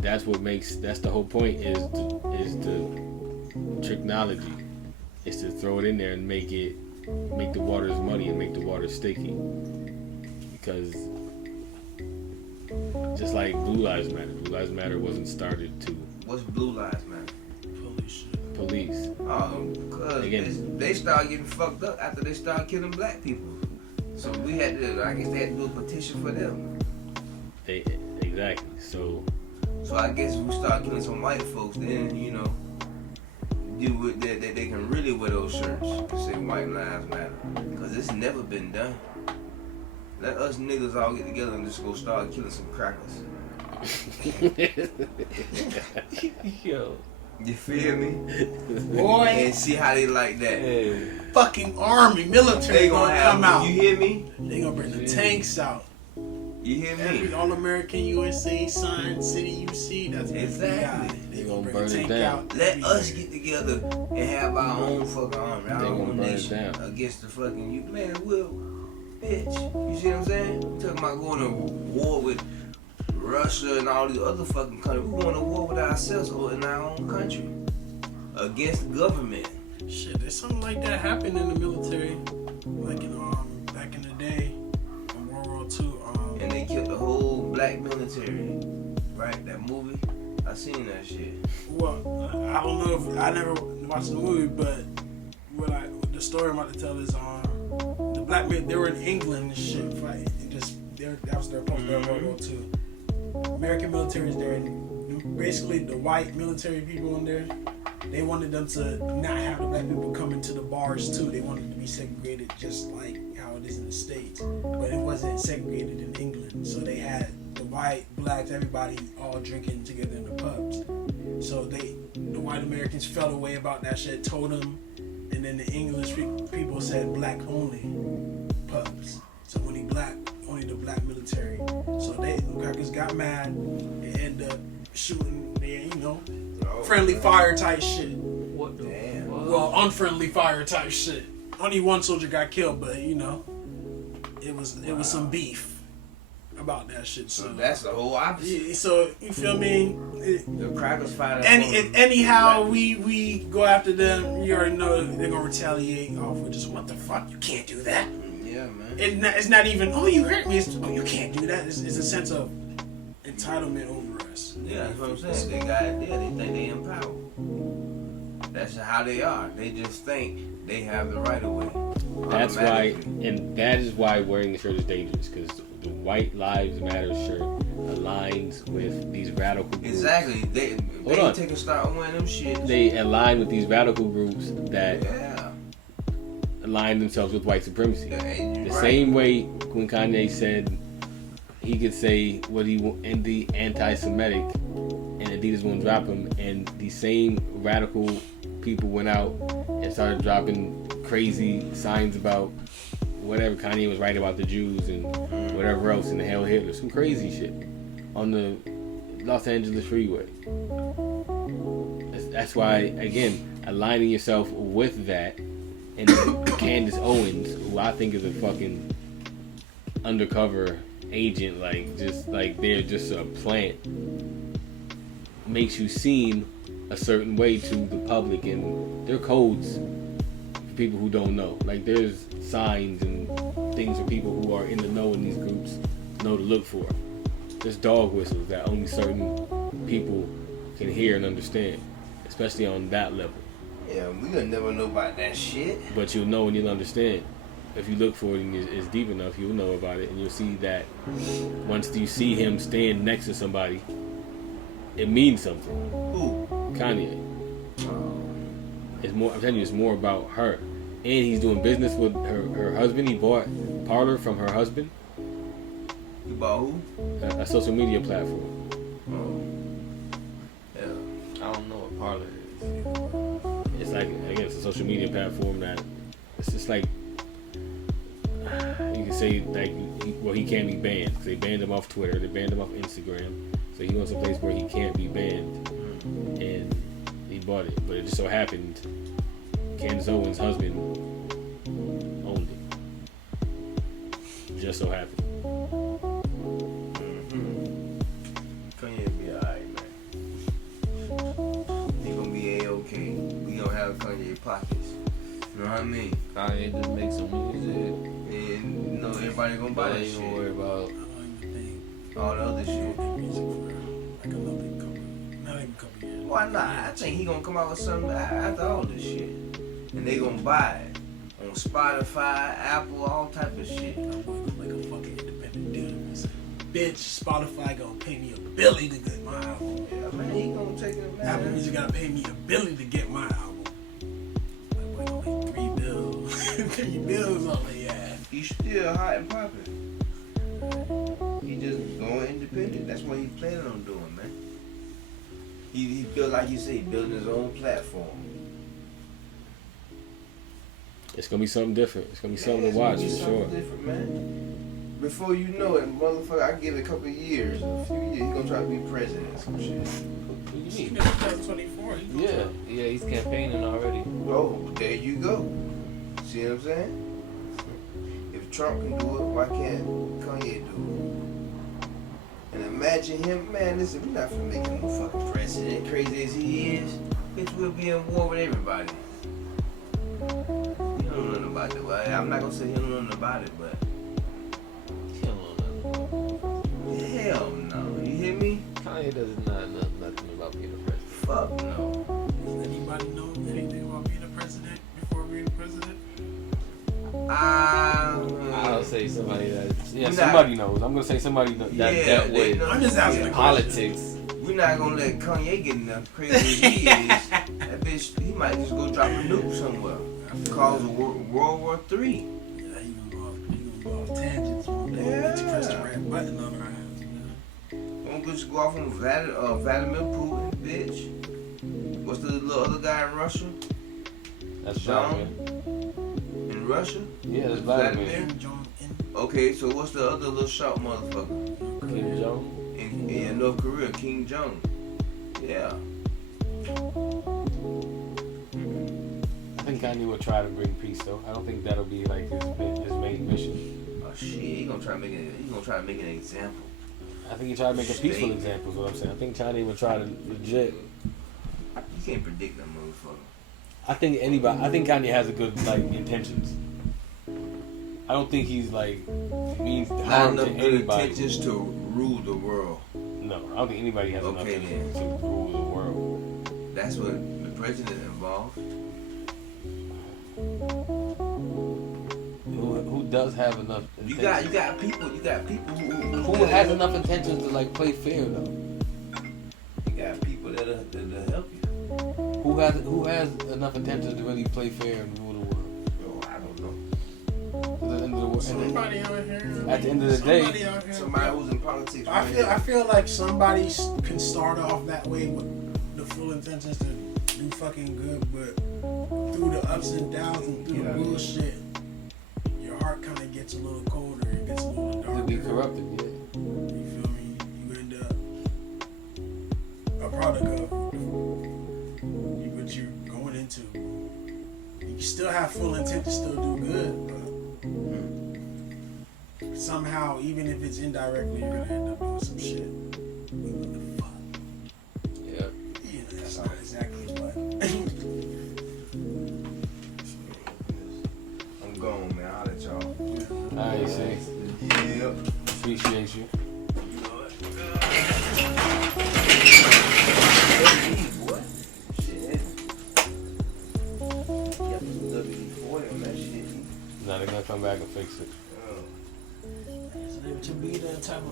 that's the whole point is the technology. Is to throw it in there and make the waters muddy and make the water sticky. Because just like Blue Lives Matter wasn't started to. What's Blue Lives Matter? Police. Oh, because they start getting fucked up after they start killing black people. So we had to, I guess they had to do a petition for them. Exactly. So I guess we start killing some white folks, then, you know, they can really wear those shirts and say White Lives Matter. Because it's never been done. Let us niggas all get together and just go start killing some crackers. Yo. You feel me? Boy. And see how they like that. Hey. Fucking army, military They gonna have, come out. You hear me? They gonna bring the tanks out. You hear me? Every All-American USA sign, city you see, that's Exactly. They gonna bring burn a it tank down. out. Let us get together and have our own fucking army, our They gonna own burn it nation down. against the fucking you. Man, bitch. You see what I'm saying? We talking about going to war with Russia and all these other fucking countries. We going to war with ourselves or in our own country against the government. Shit, there's something like that happened in the military, like in back in the day, in World War II. And they killed the whole black military, right? That movie, I seen that shit. Well, I don't know if I never watched the movie, but the story I'm about to tell is the black men. They were in England and shit fighting, and that was their post during World War II. American military is there, and basically the white military people in there. They wanted them to not have the black people come into the bars too. They wanted to be segregated just like how it is in the States. But it wasn't segregated in England. So they had the white, blacks, everybody all drinking together in the pubs. So the white Americans felt away about that shit, told them, and then the English people said black only pubs. So only the black military. So the crackers got mad and ended up shooting their, friendly fire type shit. What the fuck? Well, unfriendly fire type shit. Only one soldier got killed, but it was some beef about that shit. So that's the whole opposite. Yeah, so you feel me? The crackers fight. Anyhow we go after them, you already know they're gonna retaliate off with just what the fuck? You can't do that. Yeah, man. It's not even you hurt me. It's you can't do that. It's a sense of entitlement over us. Yeah, that's what I'm saying. They got it there. They think they in power. That's how they are. They just think they have the right of way. That's why, and that is why wearing the shirt is dangerous. Because White Lives Matter shirt aligns with these radical groups. Exactly. They take a start wearing them shit. They align with these radical groups that align themselves with white supremacy. The same way when Kanye said he could say what he want and the anti-Semitic and Adidas won't drop him, and the same radical people went out and started dropping crazy signs about whatever. Kanye was right about the Jews and whatever else in the Hail Hitler, some crazy shit on the Los Angeles freeway. That's why, again, aligning yourself with that, and Candace Owens, who I think is a fucking undercover agent, like they're just a plant, makes you seem a certain way to the public, and there are codes for people who don't know. Like there's signs and things for people who are in the know in these groups know to look for. There's dog whistles that only certain people can hear and understand, especially on that level. Yeah, we gonna never know about that shit. But you'll know and you'll understand. If you look for it and it's deep enough, you'll know about it, and you'll see that once you see him stand next to somebody, it means something. Who? Kanye. It's more. I'm telling you, it's more about her, and he's doing business with her husband. He bought Parler from her husband. You bought who? A social media platform. Yeah. I don't know what Parler is. It's like, again, it's a social media platform that it's just like, you can say like, he can't be banned. They banned him off Twitter. They banned him off Instagram. So he wants a place where he can't be banned, and he bought it. But it just so happened Candace Owens' husband owned it. Just so happened. Kanye be alright, man. He gonna be A-okay. We gonna have Kanye pockets. You know what I mean? Kanye just make some music. And you know everybody gonna buy that Ain't shit. gonna worry about all the other shit. Like another not even couple years. Why not? I think he gonna come out with something after all this shit, and they gonna buy it on Spotify, Apple, all type of shit. I'm gonna make a fucking independent deal. Bitch, Spotify gonna pay me $1 billion to get my album. Yeah, man, he gonna take it, man. Apple Music gotta pay me $1 billion to get my album. Like, boy, gonna make $3 bills. $3 bills on the ass. He's still hot and popping. He just going independent. That's what he planning on doing, man. He built, like you say, building his own platform. It's gonna be something different. It's gonna be something to watch for sure. Different, man. Before you know it, motherfucker, I give it a couple of years, a few years, he gonna try to be president, some shit. What do you mean? 2024. Yeah, he's campaigning already. Oh, there you go. See what I'm saying? If Trump can do it, why can't Kanye do it? And imagine him, man, listen, we're not finna make him no fucking president, crazy as he is. Bitch, we'll be in war with everybody. He don't know nothing about it. Well, I'm not gonna say he don't know nothing about it, but He don't know nothing. hell no. You hear me? Kanye does not know nothing about being a president. Fuck no. Does anybody know anything about being a president before being a president? I'll say somebody that. Yeah, somebody knows. I'm gonna say somebody that dealt with know. I'm just asking a politics. We're not gonna let Kanye get enough crazy as he is. That bitch, he might just go drop a nuke somewhere. Cause World War III. Yeah, he gonna go off tangents. Yeah. Press the red button on our hands, man. Don't just go off on Vladimir Putin, bitch. What's the little other guy in Russia? That's John Vladimir. in Russia? Yeah, that's Vladimir. Okay, so what's the other little short motherfucker? Kim Jong. In North Korea, King Jong. Yeah. I think Kanye will try to bring peace though. I don't think that'll be like his main mission. Oh shit, he gonna try to make an example. I think he tried to make a peaceful State. example. Is what I'm saying. I think Kanye would try to legit. You can't predict that motherfucker. I think Kanye has a good intentions. I don't think he's means Not harm to enough good anybody. intentions to rule the world. No, I don't think anybody has enough Okay, intentions to rule the world. That's what the president involved. Who does have enough. You got people who has enough intentions to like play fair though. You got people that'll help you. Who has enough intentions to really play fair and rule the world? Oh, I don't know. Somebody out here. At the end of the day, somebody who's in politics. I feel like somebody can start off that way with the full intentions to do fucking good, but through the ups and downs and through the bullshit, your heart kind of gets a little colder. It gets a little darker. It'll be corrupted, yeah. You feel me? You end up a product of what you're going into. You still have full intent to still do good, but somehow, even if it's indirectly, you're gonna end up doing some shit. What the fuck? Yeah. Yeah, that's not exactly what. I'm gone, man. I'll let y'all. Alright, see. Yeah. Appreciate you. Now they're gonna come back and fix it. To be that type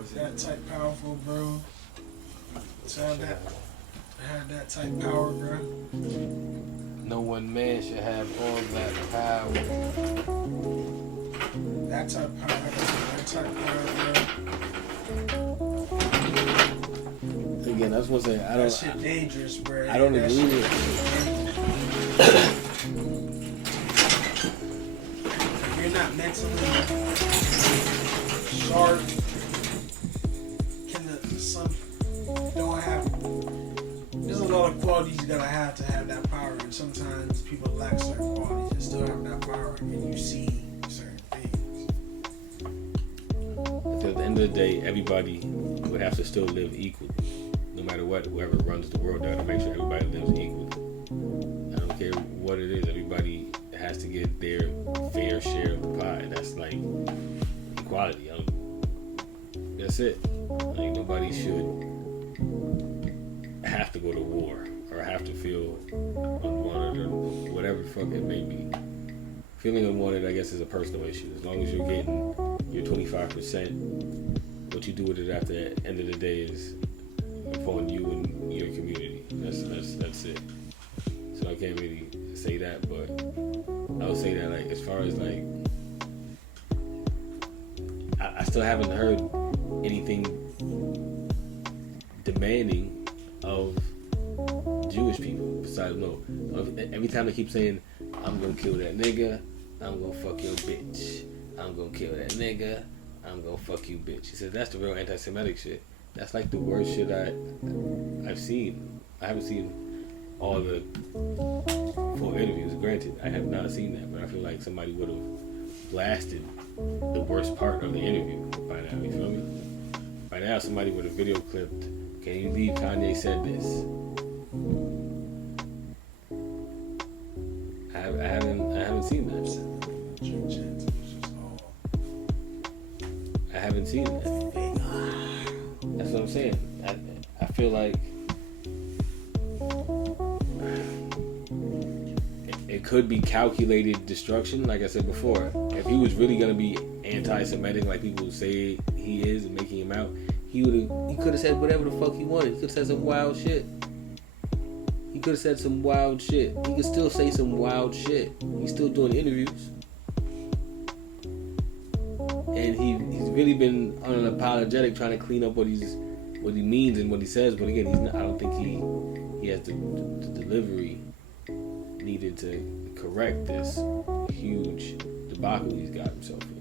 powerful, bro. To have that type power, bro. No one man should have all that power. That type power, bro. Again, I just want to say That shit dangerous, bro. I don't agree with it. If you're not mentally sharp, there's a lot of qualities you gotta have to have that power, and sometimes people lack certain qualities and still have that power, and you see certain things. At the end of the day, everybody would have to still live equally. No matter what, whoever runs the world, they have to make sure everybody lives equally. I don't care what it is, everybody has to get their fair share of the pie. That's like equality. That's it. Like, nobody should have to go to war or have to feel unwanted or whatever the fuck it may be. Feeling unwanted, I guess, is a personal issue. As long as you're getting your 25%, what you do with it after the end of the day is upon you and your community. That's it. So I can't really say that, but I would say that, like, as far as like, I still haven't heard anything demanding of Jewish people besides every time they keep saying, I'm gonna kill that nigga, I'm gonna fuck your bitch, I'm gonna kill that nigga, I'm gonna fuck you bitch. He said that's the real anti-Semitic shit. That's like the worst shit I've seen. I haven't seen all the full interviews, granted. I have not seen that, but I feel like somebody would have blasted the worst part of the interview by now, you feel me? By now somebody would have video clipped, can you believe Kanye said this? I haven't seen that. I haven't seen that. That's what I'm saying. I feel like it could be calculated destruction, like I said before. If he was really gonna be anti-Semitic, like people say he is, and making him out, he could have said whatever the fuck he wanted. He could have said some wild shit. He could have said some wild shit. He could still say some wild shit. He's still doing interviews, and he's really been unapologetic, trying to clean up what he means and what he says. But again, I don't think he has the delivery needed to correct this huge debacle he's got himself in.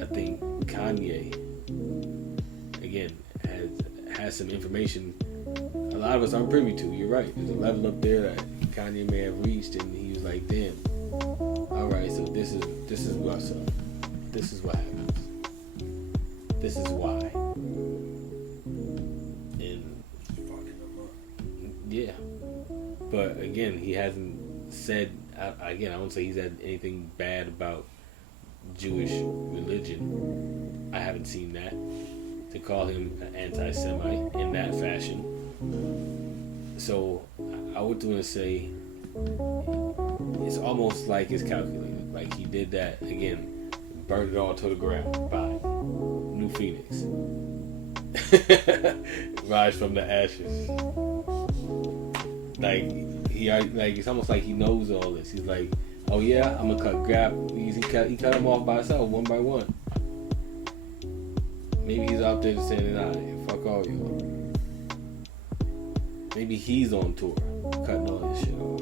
I think Kanye, again, has some information a lot of us aren't privy to. You're right. There's a level up there that Kanye may have reached, and he was like, damn, alright, so this is what's up. This is what happens. This is why. And yeah. But again, he hasn't said, I won't say he's had anything bad about Jewish religion. I haven't seen that. To call him an anti-Semite in that fashion. So I would want to say it's almost like it's calculated. Like he did that again, burned it all to the ground. Bye. New Phoenix. Rise from the ashes. Like it's almost like he knows all this. He's like, oh yeah, I'm gonna he cut them off by himself, one by one. Maybe he's out there just saying, nah, fuck all y'all. Maybe he's on tour, cutting all this shit off,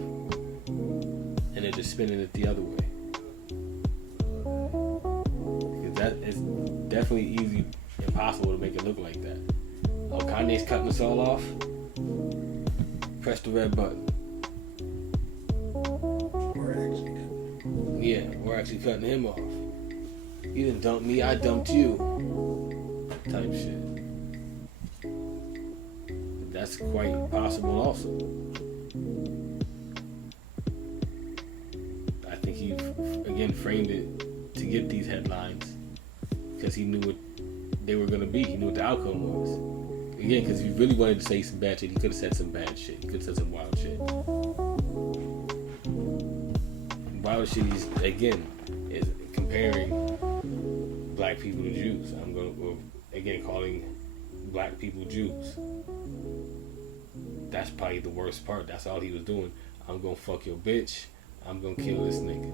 and they're just spinning it the other way. Because that is definitely impossible to make it look like that. Oh, Kanye's cutting us all off. Press the red button. We're actually cutting him off. You didn't dump me, I dumped you. Type shit. That's quite possible also. I think he, again, framed it to get these headlines because he knew what they were going to be. He knew what the outcome was. Again, because if he really wanted to say some bad shit, he could have said some bad shit. He could have said some wild shit. Wild shit, again, is comparing black people to Jews. I'm going to, again, calling black people Jews. That's probably the worst part. That's all he was doing. I'm going to fuck your bitch. I'm going to kill this nigga.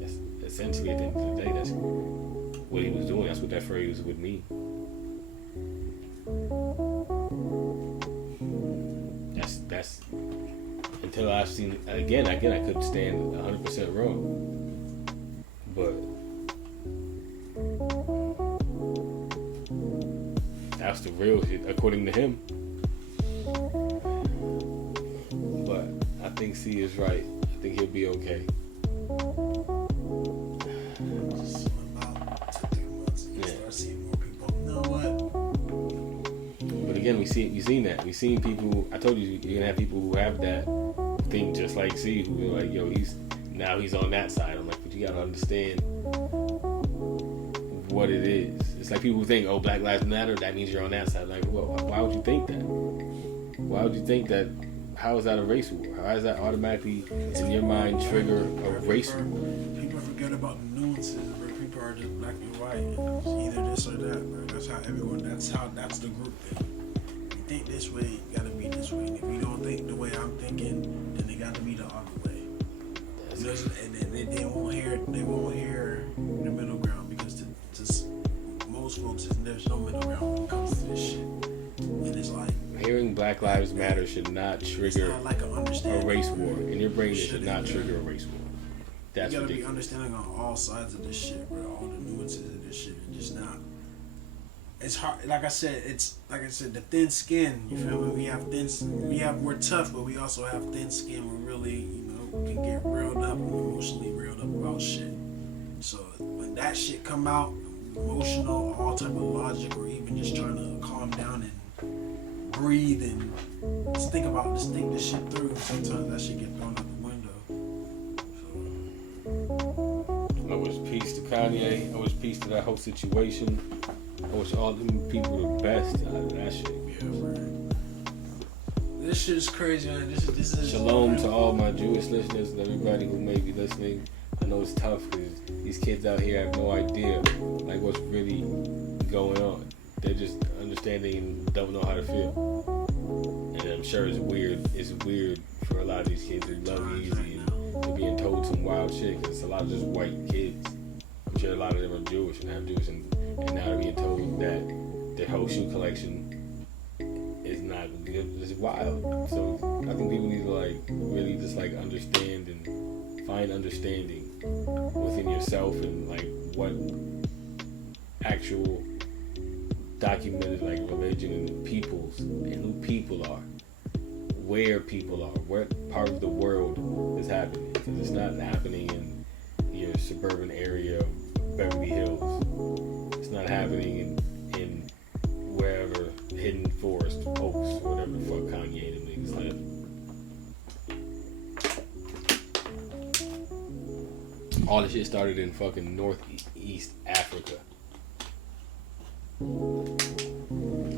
That's essentially, at the end of the day, that's what he was doing. That's what that phrase would mean. That's until I've seen again I could stand 100% wrong, but that's the real shit according to him. But I think C is right. I think he'll be okay. Again, you've seen that. We've seen people. I told you, you're gonna have people who have that think just like C, who are like, yo, he's on that side. I'm like, but you gotta understand what it is. It's like people who think, oh, Black Lives Matter, that means you're on that side. Like, well, why would you think that? Why would you think that? How is that a race war? How does that automatically, in your mind, trigger a race war? People forget about the nuances. Where people are just black and white. It's either this or that. Bro. That's the group thing. Think this way, you gotta be this way. And if you don't think the way I'm thinking, then they gotta be the other way. And then they won't hear the middle ground because to most folks, there's no middle ground when it comes to this shit. And it's like hearing Black Lives Matter should not trigger like a race war. In your brain, it should not trigger a race war. That's you gotta ridiculous. be understanding on all sides of this shit, bro. All the nuances of this shit, and just not. It's hard. Like I said, the thin skin. You feel me? We're tough, but we also have thin skin. We really, can get reeled up and emotionally reeled up about shit. So when that shit come out, emotional, all type of logic, or even just trying to calm down and breathe and just think this shit through. Sometimes that shit get thrown out the window. I wish peace to Kanye. I wish peace to that whole situation. I wish all them people the best out of that shit. Yeah, man. This shit is crazy, man. This is Shalom to all my Jewish listeners and everybody who may be listening. I know it's tough because these kids out here have no idea like what's really going on. They're just understanding and don't know how to feel. And I'm sure it's weird. It's weird for a lot of these kids who love Easy and they're being told some wild shit because it's a lot of just white kids. I'm sure a lot of them are Jewish and have Jewish and now they're being told that their whole shoe collection is not good. It's wild. So I think people need to really just understand and find understanding within yourself and what actual documented religion and peoples and who people are, where people are, what part of the world is happening. Because it's not happening in your suburban area of Beverly Hills. It's not happening in wherever Hidden Forest, Oaks, whatever the fuck Kanye and them niggas live. All this shit started in fucking Northeast Africa.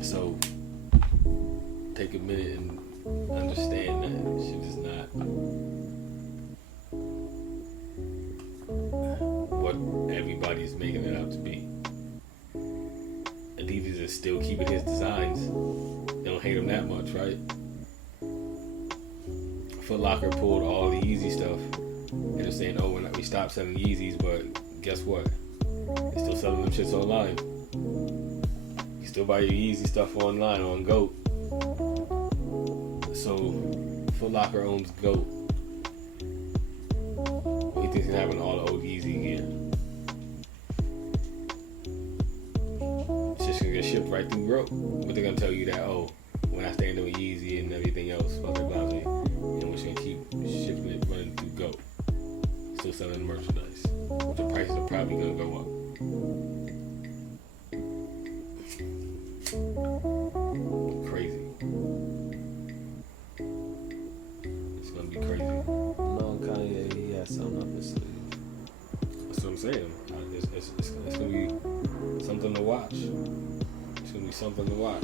So take a minute and understand that shit is not what everybody's making it out to be. Adidas is still keeping his designs. They don't hate him that much, right? Foot Locker pulled all the Yeezy stuff. And they're saying, oh, we stopped selling Yeezys, but guess what? They're still selling them shits online. You still buy your Yeezy stuff online on GOAT. So, Foot Locker owns GOAT. He thinks he's having all the old Yeezy gear. It's just gonna get shipped right through GOAT. But they're gonna tell you that, oh, we're not staying with Yeezy and everything else, blah blah blah, and we're just gonna keep shipping it running through GOAT. Still selling merchandise. The prices are probably gonna go up. Crazy. It's gonna be crazy. No, Kanye, he has something up his sleeve. That's what I'm saying. It's gonna be something to watch. It's gonna be something to watch.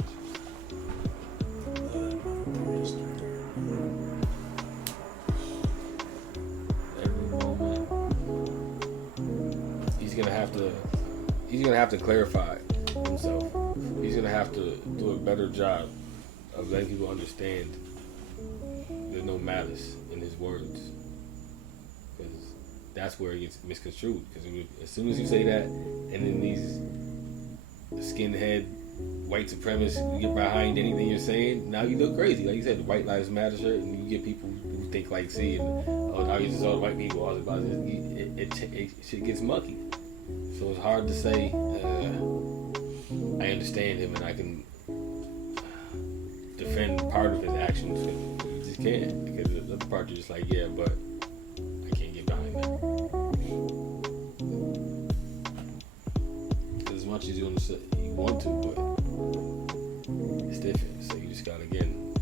Every moment. He's gonna have to clarify himself. He's gonna have to do a better job of letting people understand there's no malice in his words, because that's where it gets misconstrued. Because as soon as you say that, and then these skinhead white supremacists get behind anything you're saying, now you look crazy. Like you said, the White Lives Matter shirt, and you get people who think like, see, oh, now you just all white people, all about this. It shit gets mucky. So it's hard to say, I understand him and I can defend part of his actions. You just can't, because the other part you're just like, yeah, but I can't get behind that. Because as much as you want to, but it's different. So you just gotta, again,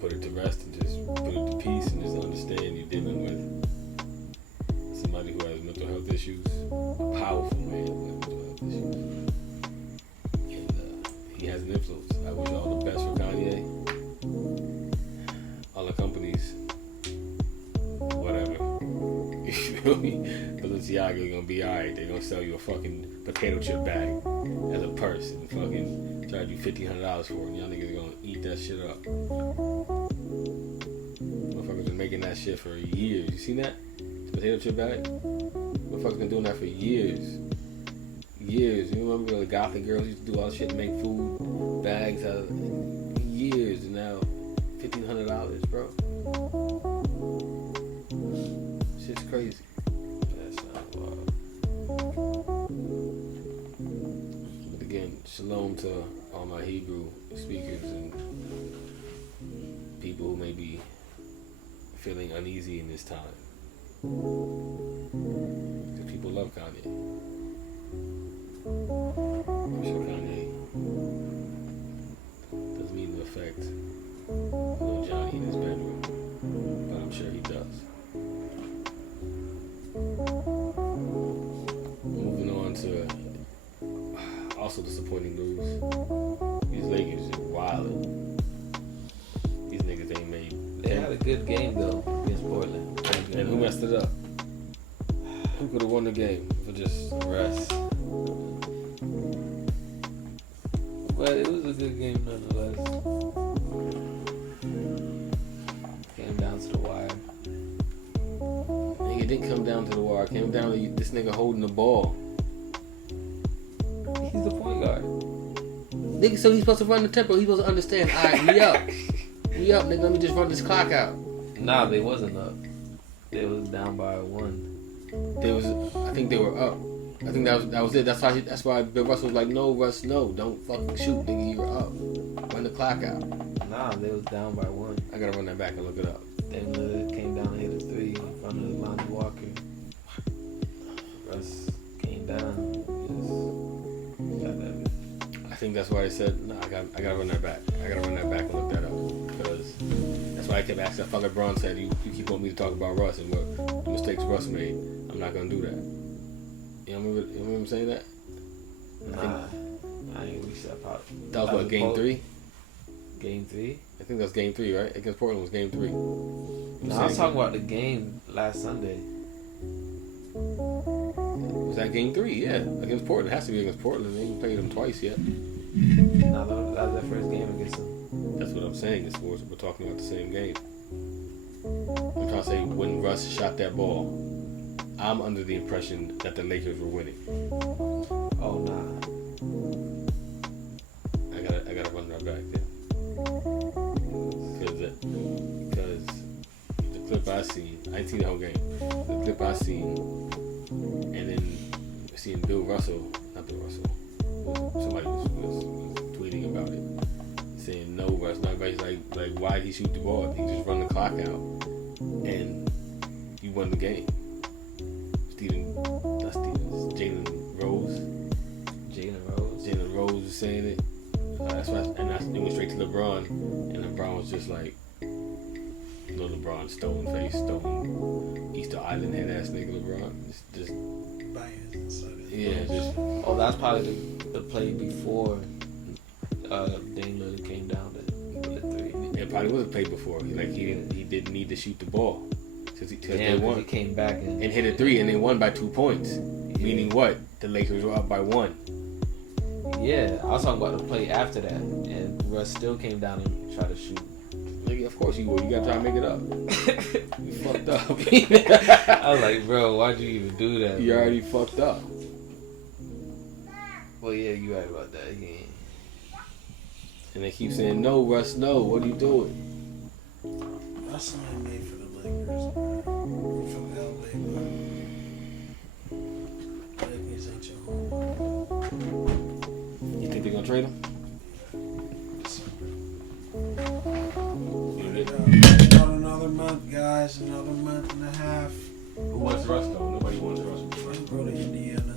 put it to rest and just put it to peace and just understand you're dealing with somebody who has mental health issues, a powerful man who has mental health issues. And he has an influence. I wish all the best for Kanye. All the companies, whatever. You feel me? Balenciaga gonna be alright. They're gonna sell you a fucking potato chip bag as a purse and fucking charge you $1,500 for it. And y'all niggas are gonna eat that shit up. Motherfuckers been making that shit for years. You seen that? Potato chip bag? Motherfuckers been doing that for years. Years. You remember the gothic girls used to do all this shit and make food bags out of years, and now $1,500, bro. Shit's crazy. That's not wild. But again, shalom to all my Hebrew speakers and people who may be feeling uneasy in this time. Because people love Kanye. I'm sure Kanye doesn't mean to affect little Johnny in his bedroom, but I'm sure he does. Moving on to also disappointing news. These Lakers are wildin'. These niggas ain't made. They had a good game though against Portland. And who messed it up? Who could have won the game for just rest? But it was a good game nonetheless. Came down to the wire. Nigga, it didn't come down to the wire. It came down to this nigga holding the ball. He's the point guard. Nigga, so he's supposed to run the tempo. He's supposed to understand. Alright, we up. We up, nigga. Let me just run this clock out. Nah, they wasn't up. They was down by 1. I think they were up. I think that was it. That's why Bill Russell was like, no, Russ, no, don't fucking shoot, nigga. You were up. Run the clock out. Nah, they was down by 1. I gotta run that back and look it up. Then came down and hit a 3 in front of Lonnie Walker. Russ came down. Just got that bitch. I think that's why they said, no, I gotta run that back. I gotta run that back and look that up. Because that's why I kept asking. I thought like Braun said, you keep wanting me to talk about Russ and what the mistakes Russ made. I'm not gonna do that. You remember him saying that? Nah, I ain't reached that part. That was what, game 3? Game 3? I think that was game 3, right? Against Portland was game 3. No, I was talking about the game last Sunday. Was that game 3? Yeah, against Portland. It has to be against Portland. They ain't played them twice yet. No, that was their first game against them. That's what I'm saying. It's we're talking about the same game. I'm trying to say when Russ shot that ball, I'm under the impression that the Lakers were winning. Oh nah. I gotta run that back there. Because the clip I seen, I ain't seen the whole game. The clip I seen, and then seeing not Bill Russell, somebody was tweeting about it, saying no Russ. Everybody's like why did he shoot the ball? He just run the clock out, and you won the game. Jalen Rose was saying it. That's why, and it went straight to LeBron, and LeBron was just like, no LeBron, stone Easter Island head ass nigga LeBron. Just yeah, just. Oh, that's probably the play before Dame Lillard came down to the 3. It probably was a play before. He didn't need to shoot the ball because they won. He came back and hit a 3, and they won by 2 points. Yeah. Meaning what? The Lakers were up by 1. Yeah, I was talking about the play after that, and Russ still came down and tried to shoot. Nigga, of course you would. You gotta try to make it up. You fucked up. I was like, bro, why'd you even do that? You already fucked up. Well, yeah, you right about that. Yeah. And they keep saying, no, Russ, no. What are you doing? That's something made for the Lakers, bro. From LA, bro. Lakers ain't your home. You think they're gonna trade him? About another month, guys. Another month and a half. Who wants Russ though? Nobody wants Russ. Let's go to Indiana,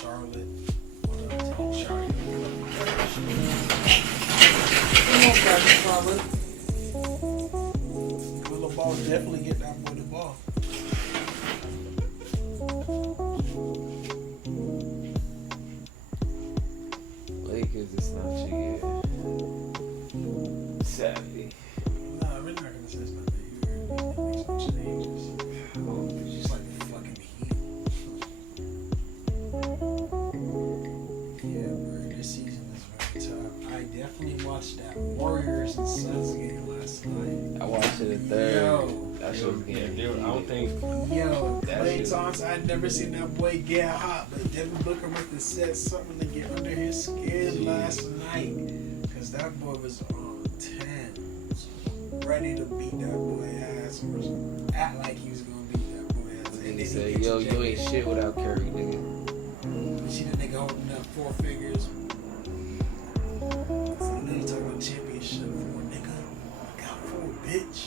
Charlotte. Charlotte. Will Ball definitely get that boy the ball. Lakers is not you yet. Sadly. Nah, we're not gonna say it's not that you're gonna make some changes. It's just like the fucking Heat. Yeah, bro, this season is very tough. I definitely watched that Warriors and Suns game last night. I watched it at third. Yo, that shit was getting I don't think. Yo, Klay Thompson, I'd never seen that boy get hot, but Devin Booker must have said something to get under his skin last night. Because that boy was on 10. Ready to beat that boy ass. Or act like he was going to beat that boy ass. And he said, yo, you ain't shit without Curry, nigga. You see the nigga holding up 4 fingers. So now you talking about championship 4, nigga. I got 4, bitch.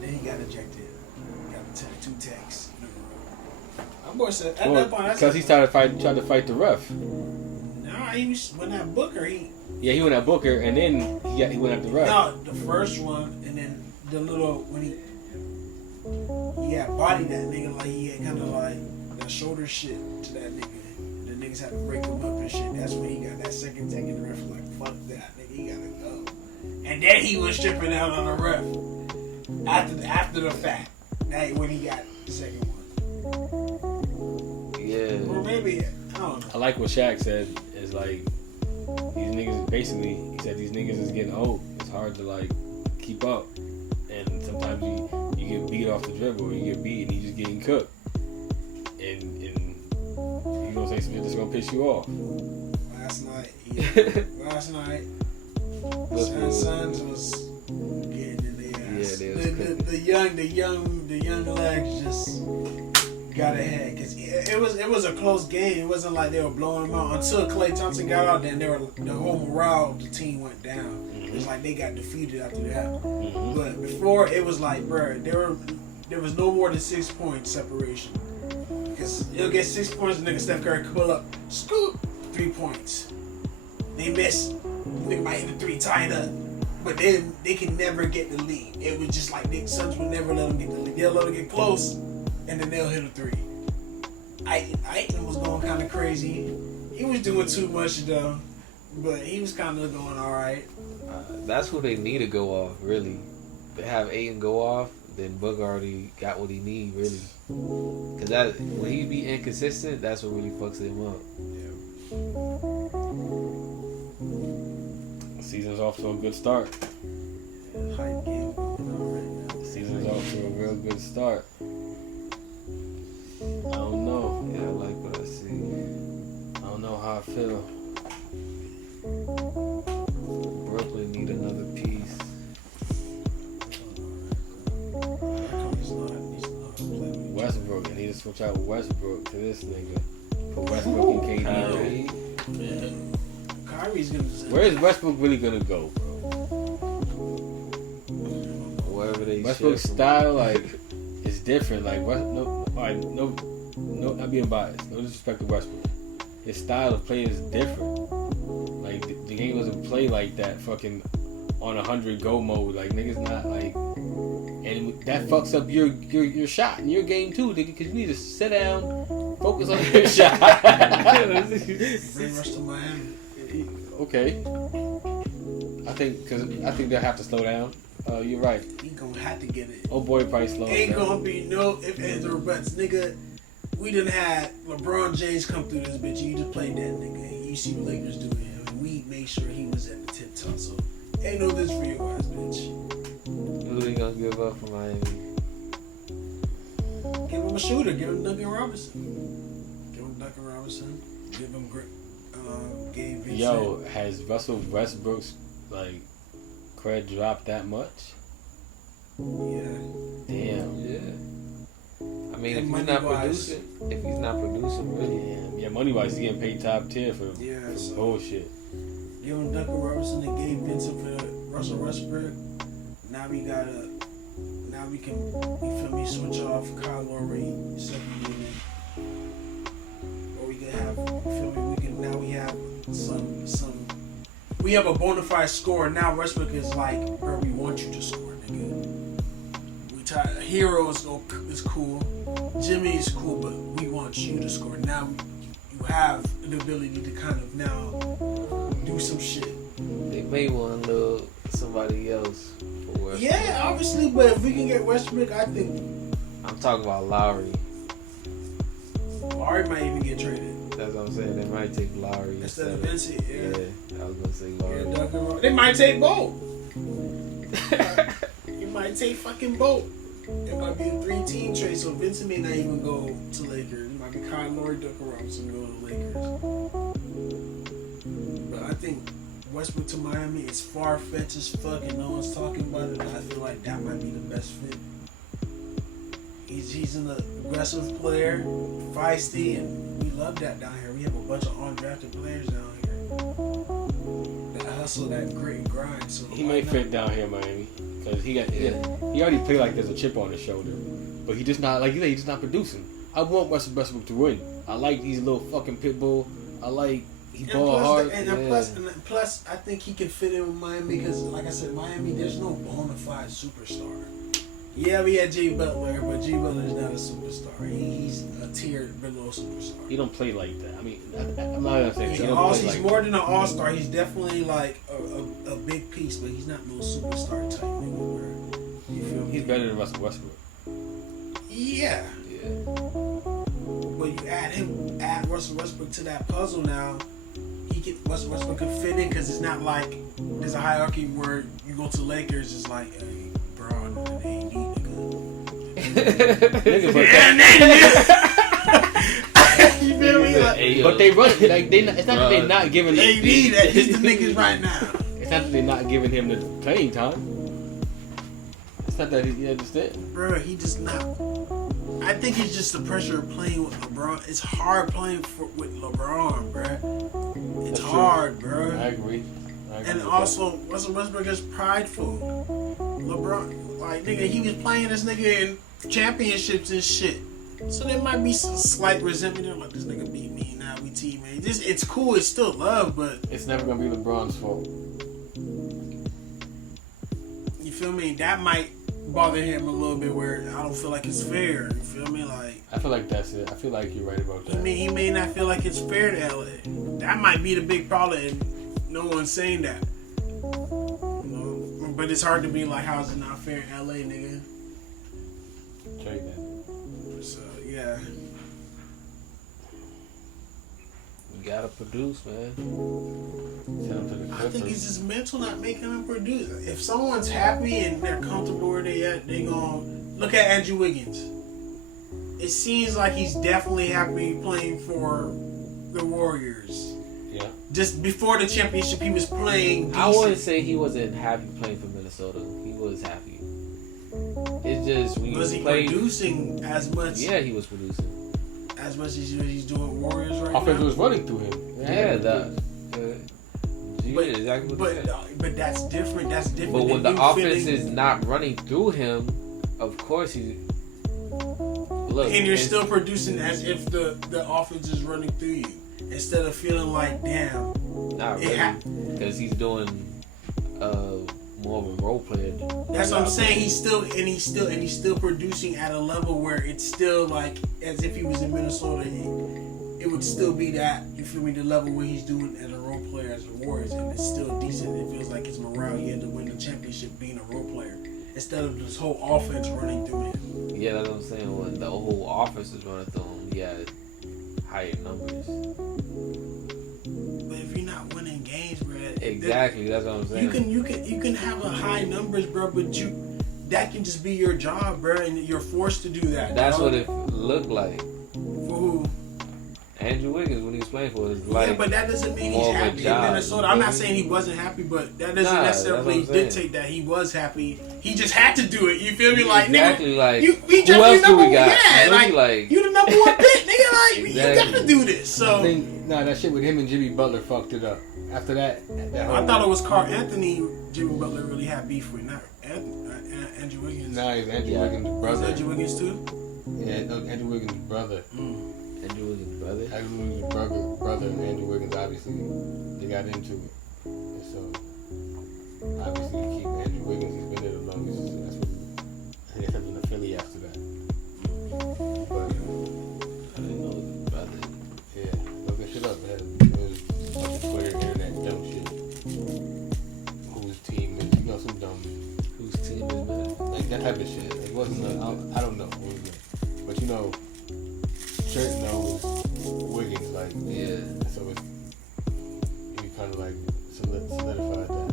Then he got ejected. Got 2 texts. My boy said, at that point, because he tried to fight the ref. Nah, he was when that Booker, he went at Booker, and then he went at the ref. No, the first one, and then the little when he bodied that nigga, like he had kind of like that shoulder shit to that nigga. The niggas had to break him up and shit. That's when he got that second tech, and the ref was like, fuck that, nigga, he gotta go. And then he was tripping out on the ref after the fact. That when he got the second one. Yeah. Or maybe I don't know. I like what Shaq said. Is like these niggas basically. He said these niggas is getting old. It's hard to like keep up, and sometimes you get beat off the dribble, or you get beat, and you just getting cooked, and you gonna say something that's gonna piss you off. Last night, Suns was getting in the ass. Yeah, the young legs just got ahead because it was a close game. It wasn't like they were blowing them out until Klay Thompson got out. Then the whole morale of the team went down. It was like they got defeated after that. But before it was like, bro, there was no more than 6 points separation. Because you'll get 6 points, and nigga Steph Curry could pull up, scoop, 3 points. They miss, nigga might hit the 3, tie it up. But then they can never get the lead. It was just like the Suns would never let them get the lead. They'll let them get close, and then they'll hit a 3. Ayton was going kind of crazy. He was doing too much though, but he was kind of going all right. That's who they need to go off, really. To have Ayton go off, then Book already got what he need, really. Cause that when he be inconsistent, that's what really fucks him up. The season's off to a good start. Hype game going on right now. The season's off to a real good start. I don't know. Yeah, I like what I see. I don't know how I feel. Brooklyn need another piece. Westbrook, I need to switch out Westbrook to this nigga. Put Westbrook and KD. Kyrie's gonna. Where is Westbrook really gonna go, bro? Wherever they Westbrook's ship him. style, like, is different. Like, no, not being biased. No disrespect to Westbrook. His style of play is different. Like, the game doesn't play like that fucking on 100 go mode. Like, niggas not like, and that fucks up your shot and your game too, nigga. Cause you need to sit down, focus on your shot. Bring Russ to Miami. Okay. I think they'll have to slow down. You're right. He gonna have to get it. Oh boy, probably slow down. Ain't gonna be no if ands or buts, nigga. We done had LeBron James come through this bitch. You just played that nigga. And you see the Lakers do him. We made sure he was at the tip top. So ain't no this for your ass, bitch. Who they gonna give up for Miami? Give him a shooter. Give him Duncan Robinson. Give him Gabe Vincent. Yo, has Russell Westbrook's like cred dropped that much? Yeah. Damn. Yeah. I mean, And if he's not money-wise. producing, really. Yeah, money wise, he's getting paid top tier for so bullshit. give him Duncan Robinson and Gabe Vincent for Russell Westbrook. Now we can, you feel me, switch off Kyle Lowry, second unit. Or we can have, you feel me, we have we have a bona fide scorer. Now Westbrook is like, where we want you to score, nigga. Hero is cool. Jimmy is cool, but we want you to score. Now you have the ability to kind of now do some shit. They may want somebody else for Westbrook. Yeah, obviously, but if we can get Westbrook, I think I'm talking about Lowry. Lowry might even get traded. That's what I'm saying. They might take Lowry Instead of Vincent, yeah. I was gonna say Lowry. They might take both. You might take fucking both. It might be a 3-team trade, so Vincent may not even go to Lakers. It might be Kyle Lowry, Duncan Robinson go to Lakers. But I think Westbrook to Miami is far-fetched as fuck and no one's talking about it. I feel like that might be the best fit. He's an aggressive player, feisty, and we love that down here. We have a bunch of undrafted players down here. That hustle, that grit and grind. So He may fit down here in Miami because he already played like there's a chip on his shoulder, but he just not like he's just not producing. I want Russell Westbrook to win. I like he's a little fucking pit bull. I like he ball hard. Plus, I think he can fit in with Miami because, like I said, Miami, there's no bona fide superstar. Yeah, we had Jay Butler, but Jay Butler's not a superstar. He's a tier below superstar. He don't play like that. I mean, I'm not gonna say He's like more than an all-star. He's definitely like a big piece, but he's not no superstar type nigga. Where you feel me? He's better than Russell Westbrook. Yeah. But you add Russell Westbrook to that puzzle now. Russell Westbrook could fit in because it's not like there's a hierarchy where you go to Lakers. It's like, hey, Braun and AD, nigga. You feel me? But they run like they. It's not that they're not giving AD. That is the niggas right now. It's not that they're not giving him the playing time. It's not that he understand. Bro, he just not. I think it's just the pressure of playing with LeBron. It's hard playing with LeBron, bro. It's hard, bro. I agree. And also, Russell Westbrook is prideful. LeBron, like, nigga, he was playing this nigga in championships and shit. So there might be some slight resentment. They're like, this nigga beat me, now we teammates. It's cool, it's still love, but it's never gonna be LeBron's fault. You feel me? That might bother him a little bit where I don't feel like it's fair. You feel me? Like, I feel like that's it. I feel like you're right about that. He may not feel like it's fair to LA. That might be the big problem, and no one's saying that. You know? But it's hard to be like, how's it not fair in LA, nigga? Yeah. You gotta produce, man. I think it's just mental not making them produce. If someone's happy and they're comfortable where they at, they gonna look at Andrew Wiggins. It seems like he's definitely happy playing for the Warriors. Yeah. Just before the championship, he was playing decent. I wouldn't say he wasn't happy playing for Minnesota. He was happy. It's just when Was he producing as much? Yeah, he was producing as much as he's doing Warriors right Offense now. was running through him. Exactly what but that's different. That's different. But when than the you offense feeling, is not running through him, of course he's. Look, and you're still producing as if the offense is running through you, instead of feeling like, damn. Not really, because he's doing more of a role player. That's what I'm saying. He's still producing at a level where it's still like as if he was in Minnesota. It would still be that, you feel me, the level where he's doing as a role player as the Warriors, and it's still decent. It feels like his morale. He had to win the championship being a role player instead of this whole offense running through him. Yeah, that's what I'm saying. When the whole offense is running through him, he had higher numbers. But if you're not winning games, bro, exactly, that's what I'm saying. You can have a high numbers, bro, but that can just be your job, bro, and you're forced to do that. That's dog. what it looked like. For who? Andrew Wiggins, when he was playing for us, like, yeah, but that doesn't mean he's happy in Minnesota. I'm not saying he wasn't happy, but that doesn't necessarily dictate that he was happy. He just had to do it. You feel me? Like, exactly, nigga, like, who else do we got? Yeah, like, you the number one pick, nigga. Like, exactly. you gotta do this. So I think that shit with him and Jimmy Butler fucked it up. After that I thought it was Carl Anthony. Jimmy Butler really had beef with, not Andrew Wiggins. Nah, he's Andrew Wiggins' brother. Andrew Wiggins too? Yeah, no, Andrew Wiggins' brother. Andrew Wiggins' brother? Andrew Wiggins' brother and Andrew Wiggins, obviously, they got into it. And so, obviously, to keep Andrew Wiggins, he's been there the longest. That's what he ended up in Philly after that. But, I didn't know his brother. Yeah, look that shit up, man. It was like Twitter, internet, dumb shit. Whose team is, some dumb. Whose team is better? Like that type of shit. It wasn't, I don't know. But Shirt knows Wiggins, like, yeah. So you kind of like solidified that.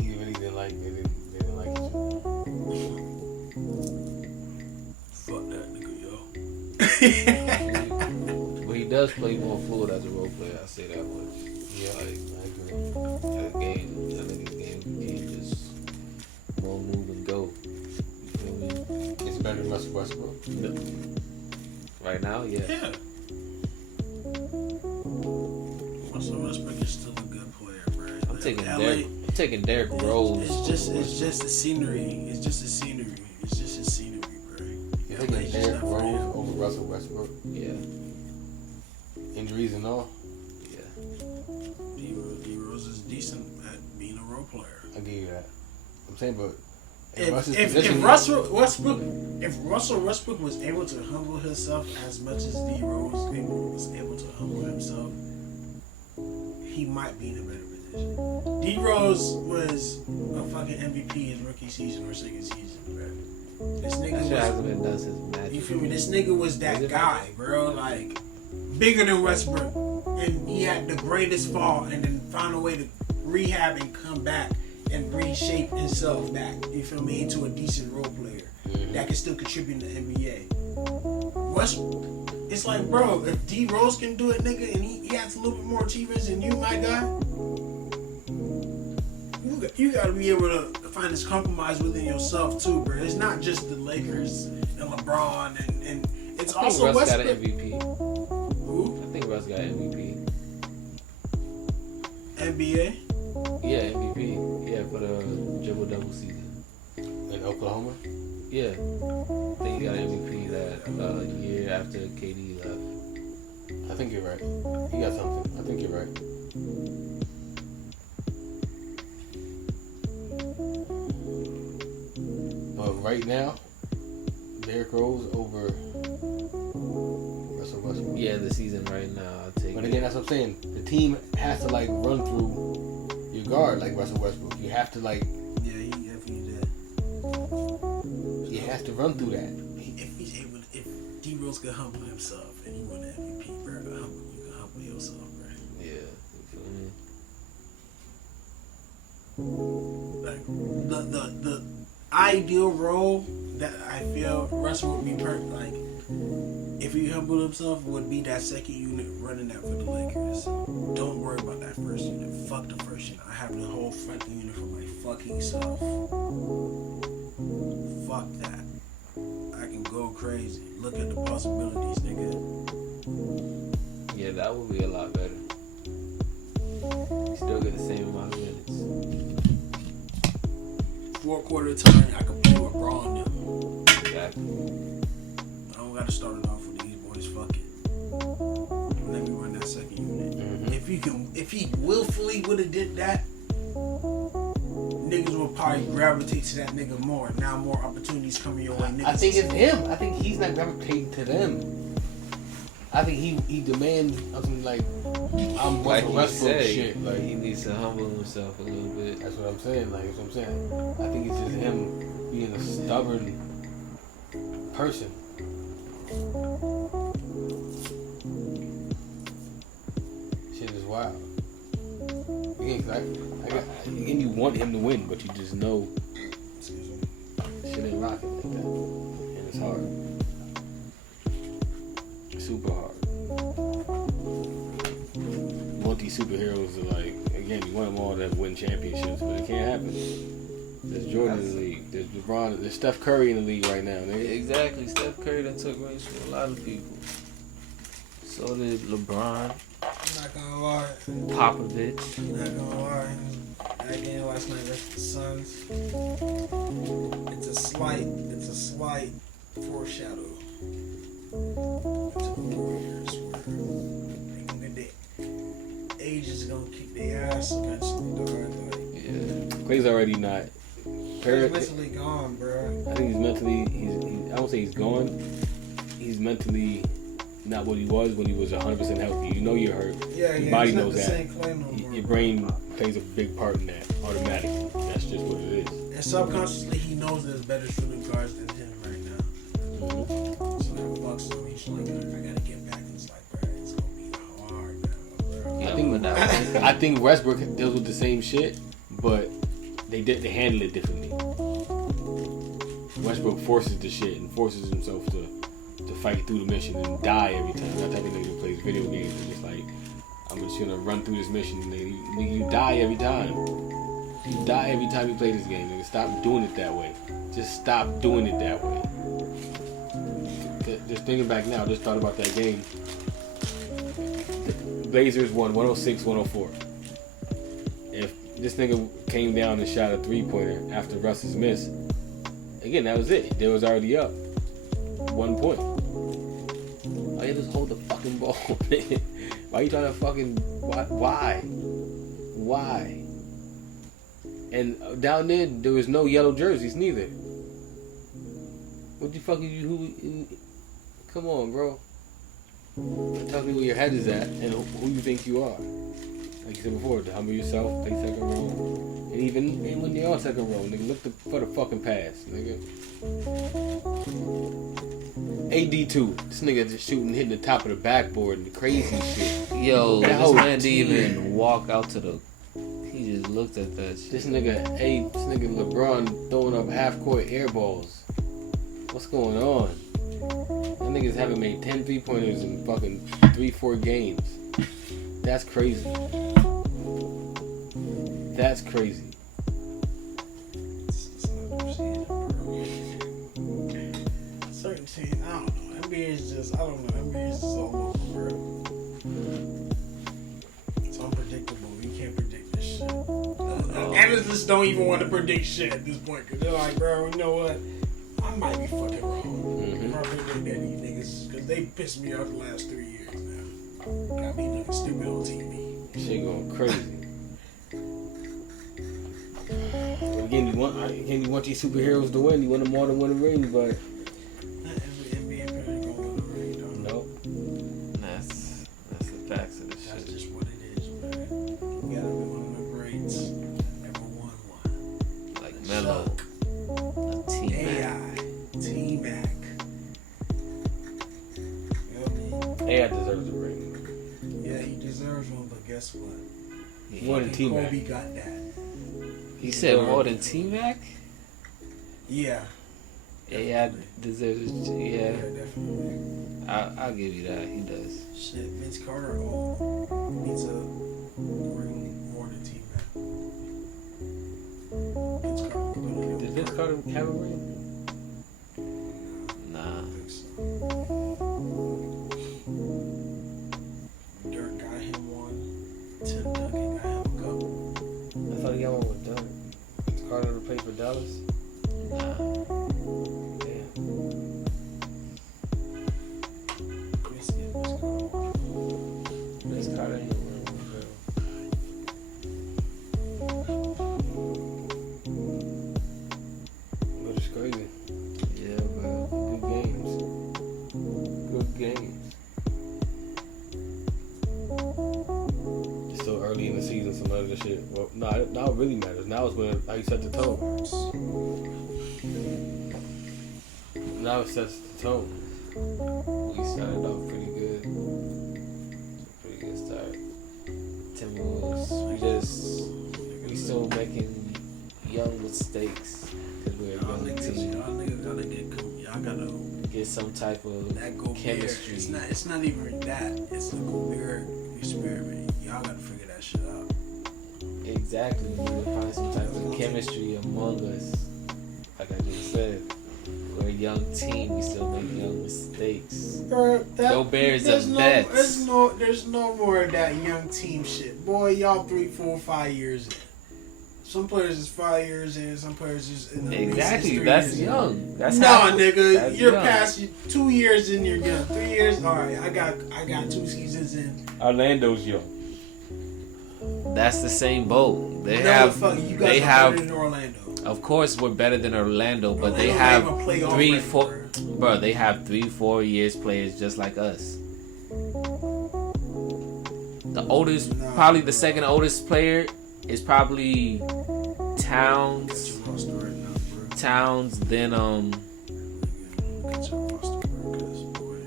He really didn't like it. They didn't like each other. Fuck that nigga, yo. But he does play more fluid as a role player. I say that much. Yeah, like, I agree. That game, I think his game became just more move and go. You feel me? It's better than Russell Westbrook. Yeah. Right now, yeah. Yeah. Russell Westbrook is still a good player, bro. I'm taking Derrick Rose. It's just the scenery. It's just the scenery. It's just the scenery, bro. You're taking Derrick Rose over Russell Westbrook? Yeah. Injuries and all? Yeah. D Rose is decent at being a role player. I give you that. I'm saying, but if Russell Westbrook was able to humble himself as much as D Rose was able to humble himself, he might be in a better position. D Rose was a fucking MVP his rookie season or second season, bro. This nigga hasn't been done since Magic. You feel me? This nigga was that guy, bro. Like, bigger than Westbrook, and he had the greatest fall, and then found a way to rehab and come back and reshape himself back, you feel me, into a decent role player that can still contribute to the NBA. It's like, bro, if D Rose can do it, nigga, and he has a little bit more achievements than you, my guy, you gotta be able to find this compromise within yourself too, bro. It's not just the Lakers and LeBron, and it's also Russ Westbrook. got an MVP. Who? I think Russ got MVP. NBA? Yeah, MVP. Yeah, for the triple-double season. In Oklahoma? Yeah. I think he got MVP that year after KD left. I think you're right. He got something. I think you're right. But right now, Derrick Rose over Russell Westbrook. Yeah, the season right now, I'll take But again, that's what I'm saying. The team has to like run through your guard like Russell Westbrook. You have to like. Yeah, he definitely did. You has to run through that. If D Rose could humble himself and you want an MVP, bro, you can humble yourself, bro. Yeah. Like the ideal role that I feel Russell would be perfect. Like if he humbled himself, would be that second unit running that for the Lakers. Don't worry about that first unit. Fuck the first unit. I have the whole front unit for my fucking self. Fuck that. I can go crazy. Look at the possibilities, nigga. Yeah, that would be a lot better. You still get the same amount of minutes. 4 quarter time, I can play with Braun now. Exactly. I don't gotta start it off with these boys. Fuck it. Let me run that second unit. If he willfully would have did that, niggas would probably gravitate to that nigga more. Now more opportunities coming your way. Niggas I think it's him. I think he's not gravitating to them. I think he demands something like I'm Like Russell he Westbrook said, shit. Like he needs to humble himself a little bit. that's what I'm saying. Like that's what I'm saying. I think it's just him being a stubborn person. Shit is wild. Again, you want him to win, but you just know shit ain't rocking like that, and it's hard. Super hard. You want these superheroes to again, you want them all to win championships, but it can't happen. There's Jordan in the league. There's LeBron. There's Steph Curry in the league right now. Nigga. Exactly. Steph Curry done took rings from a lot of people. So did LeBron. I'm not gonna lie. Popovich. I'm not gonna lie. That game last night versus the Suns. It's a slight foreshadow to the Warriors where they gonna get their age is gonna kick their ass eventually, dog. Yeah. Clay's already not. He's mentally gone, bro. I think he's mentally. I won't say he's gone. He's mentally not what he was when he was 100% healthy. You know you're hurt. Yeah, your body he's not knows the that. same Clay no more. Your brain plays a big part in that automatically. That's just what it is. And subconsciously, he knows there's better shooting guards than him right now. Mm-hmm. So that bucks him. He's like, I gotta get back. It's like, bro, it's gonna be hard now, bro. Yeah, I think Westbrook deals with the same shit, but they handle it differently. Westbrook forces the shit and forces himself to fight through the mission and die every time. That type of nigga who plays video games and just like, I'm just gonna run through this mission. Nigga, you die every time. You die every time you play this game. Nigga, stop doing it that way. Just stop doing it that way. Just thinking back now, just thought about that game. The Blazers won 106-104. If this nigga came down and shot a 3-pointer after Russ's miss, again, that was it. They was already up 1 point. All you just hold the fucking ball. Why you trying to fucking... Why? And down there was no yellow jerseys neither. What the fuck who come on, bro. Tell me where your head is at and who you think you are. Like you said before, to humble yourself, play second row. And even when you're on second row, nigga, look for the fucking pass, nigga. AD2, this nigga just hitting the top of the backboard and crazy shit. Yo, this man didn't even walk out to the. He just looked at that shit. This nigga LeBron throwing up half court air balls. What's going on? That niggas haven't made 10 3-pointers in fucking 3-4 games. That's crazy. That's crazy. Certain teams, I don't know. NBA is just, I don't know. NBA is just all over, bro. It's unpredictable. You can't predict this shit. Analysts don't even want to predict shit at this point because they're like, bro, you know what? I might be fucking wrong. If I predict that these niggas, because they pissed me off the last 3 years now. Got me looking stupid on TV. Shit going crazy. Again, you want these superheroes to win. You want them all to win a ring, but NBA probably gonna win the ring, though. nope. That's the facts of the shit. That's just what it is, man. You gotta be one of the greats. Never won one. Like Melo, a teammate. AI, guess what? More than T-Mac. Kobe got that. He said more than T-Mac? Yeah. AI deserves it. Yeah, Yeah. definitely. I'll give you that. He does. Shit, Vince Carter needs a ring more than T-Mac. Vince Carter. Did Vince Carter have a ring? Nah. I think so. Dirk got him one. Tim Duncan got him a couple. I thought he got one with Dirk. Vince Carter to play for Dallas? Nah. Damn. Let me see if Vince Carter won. Vince Carter ain't winning one, bro. But it's crazy. Yeah, bro. Good games. Good games. It's still early in the season, some other shit. Well, no, now it really matters. Now it's when how you set the tone. Now it sets the tone. We started off pretty good. Pretty good start. Timberwolves. We still making young mistakes because we're a Y'all young niggas, team. y'all gotta Get some type of that Gobert. chemistry. It's not even that. It's the Gobert experiment. Y'all gotta figure that shit out. Exactly. We need to find some type of chemistry among us. Like I just said, we're a young team. We still make young mistakes. Gobert is a vet. There's no more of that young team shit. Boy, y'all 3, 4, 5 years in. Some players is 5 years in. Some players is in the Exactly. least That's 3 years young. in. That's No, how, nigga, that's you're young. past 2 years in. You're young. 3 years. All right, I got 2 seasons in. Orlando's young. That's the same boat. They You have. guys They are have. better than Orlando. Of course, we're better than Orlando, but they Orlando have not even playoff 3, ready, 4. Bro, they have 3, 4 years players just like us. The oldest, probably the second oldest player is probably Towns. Get your roster right now, bro. Towns, then Get your roster, bro. 'Cause, boy,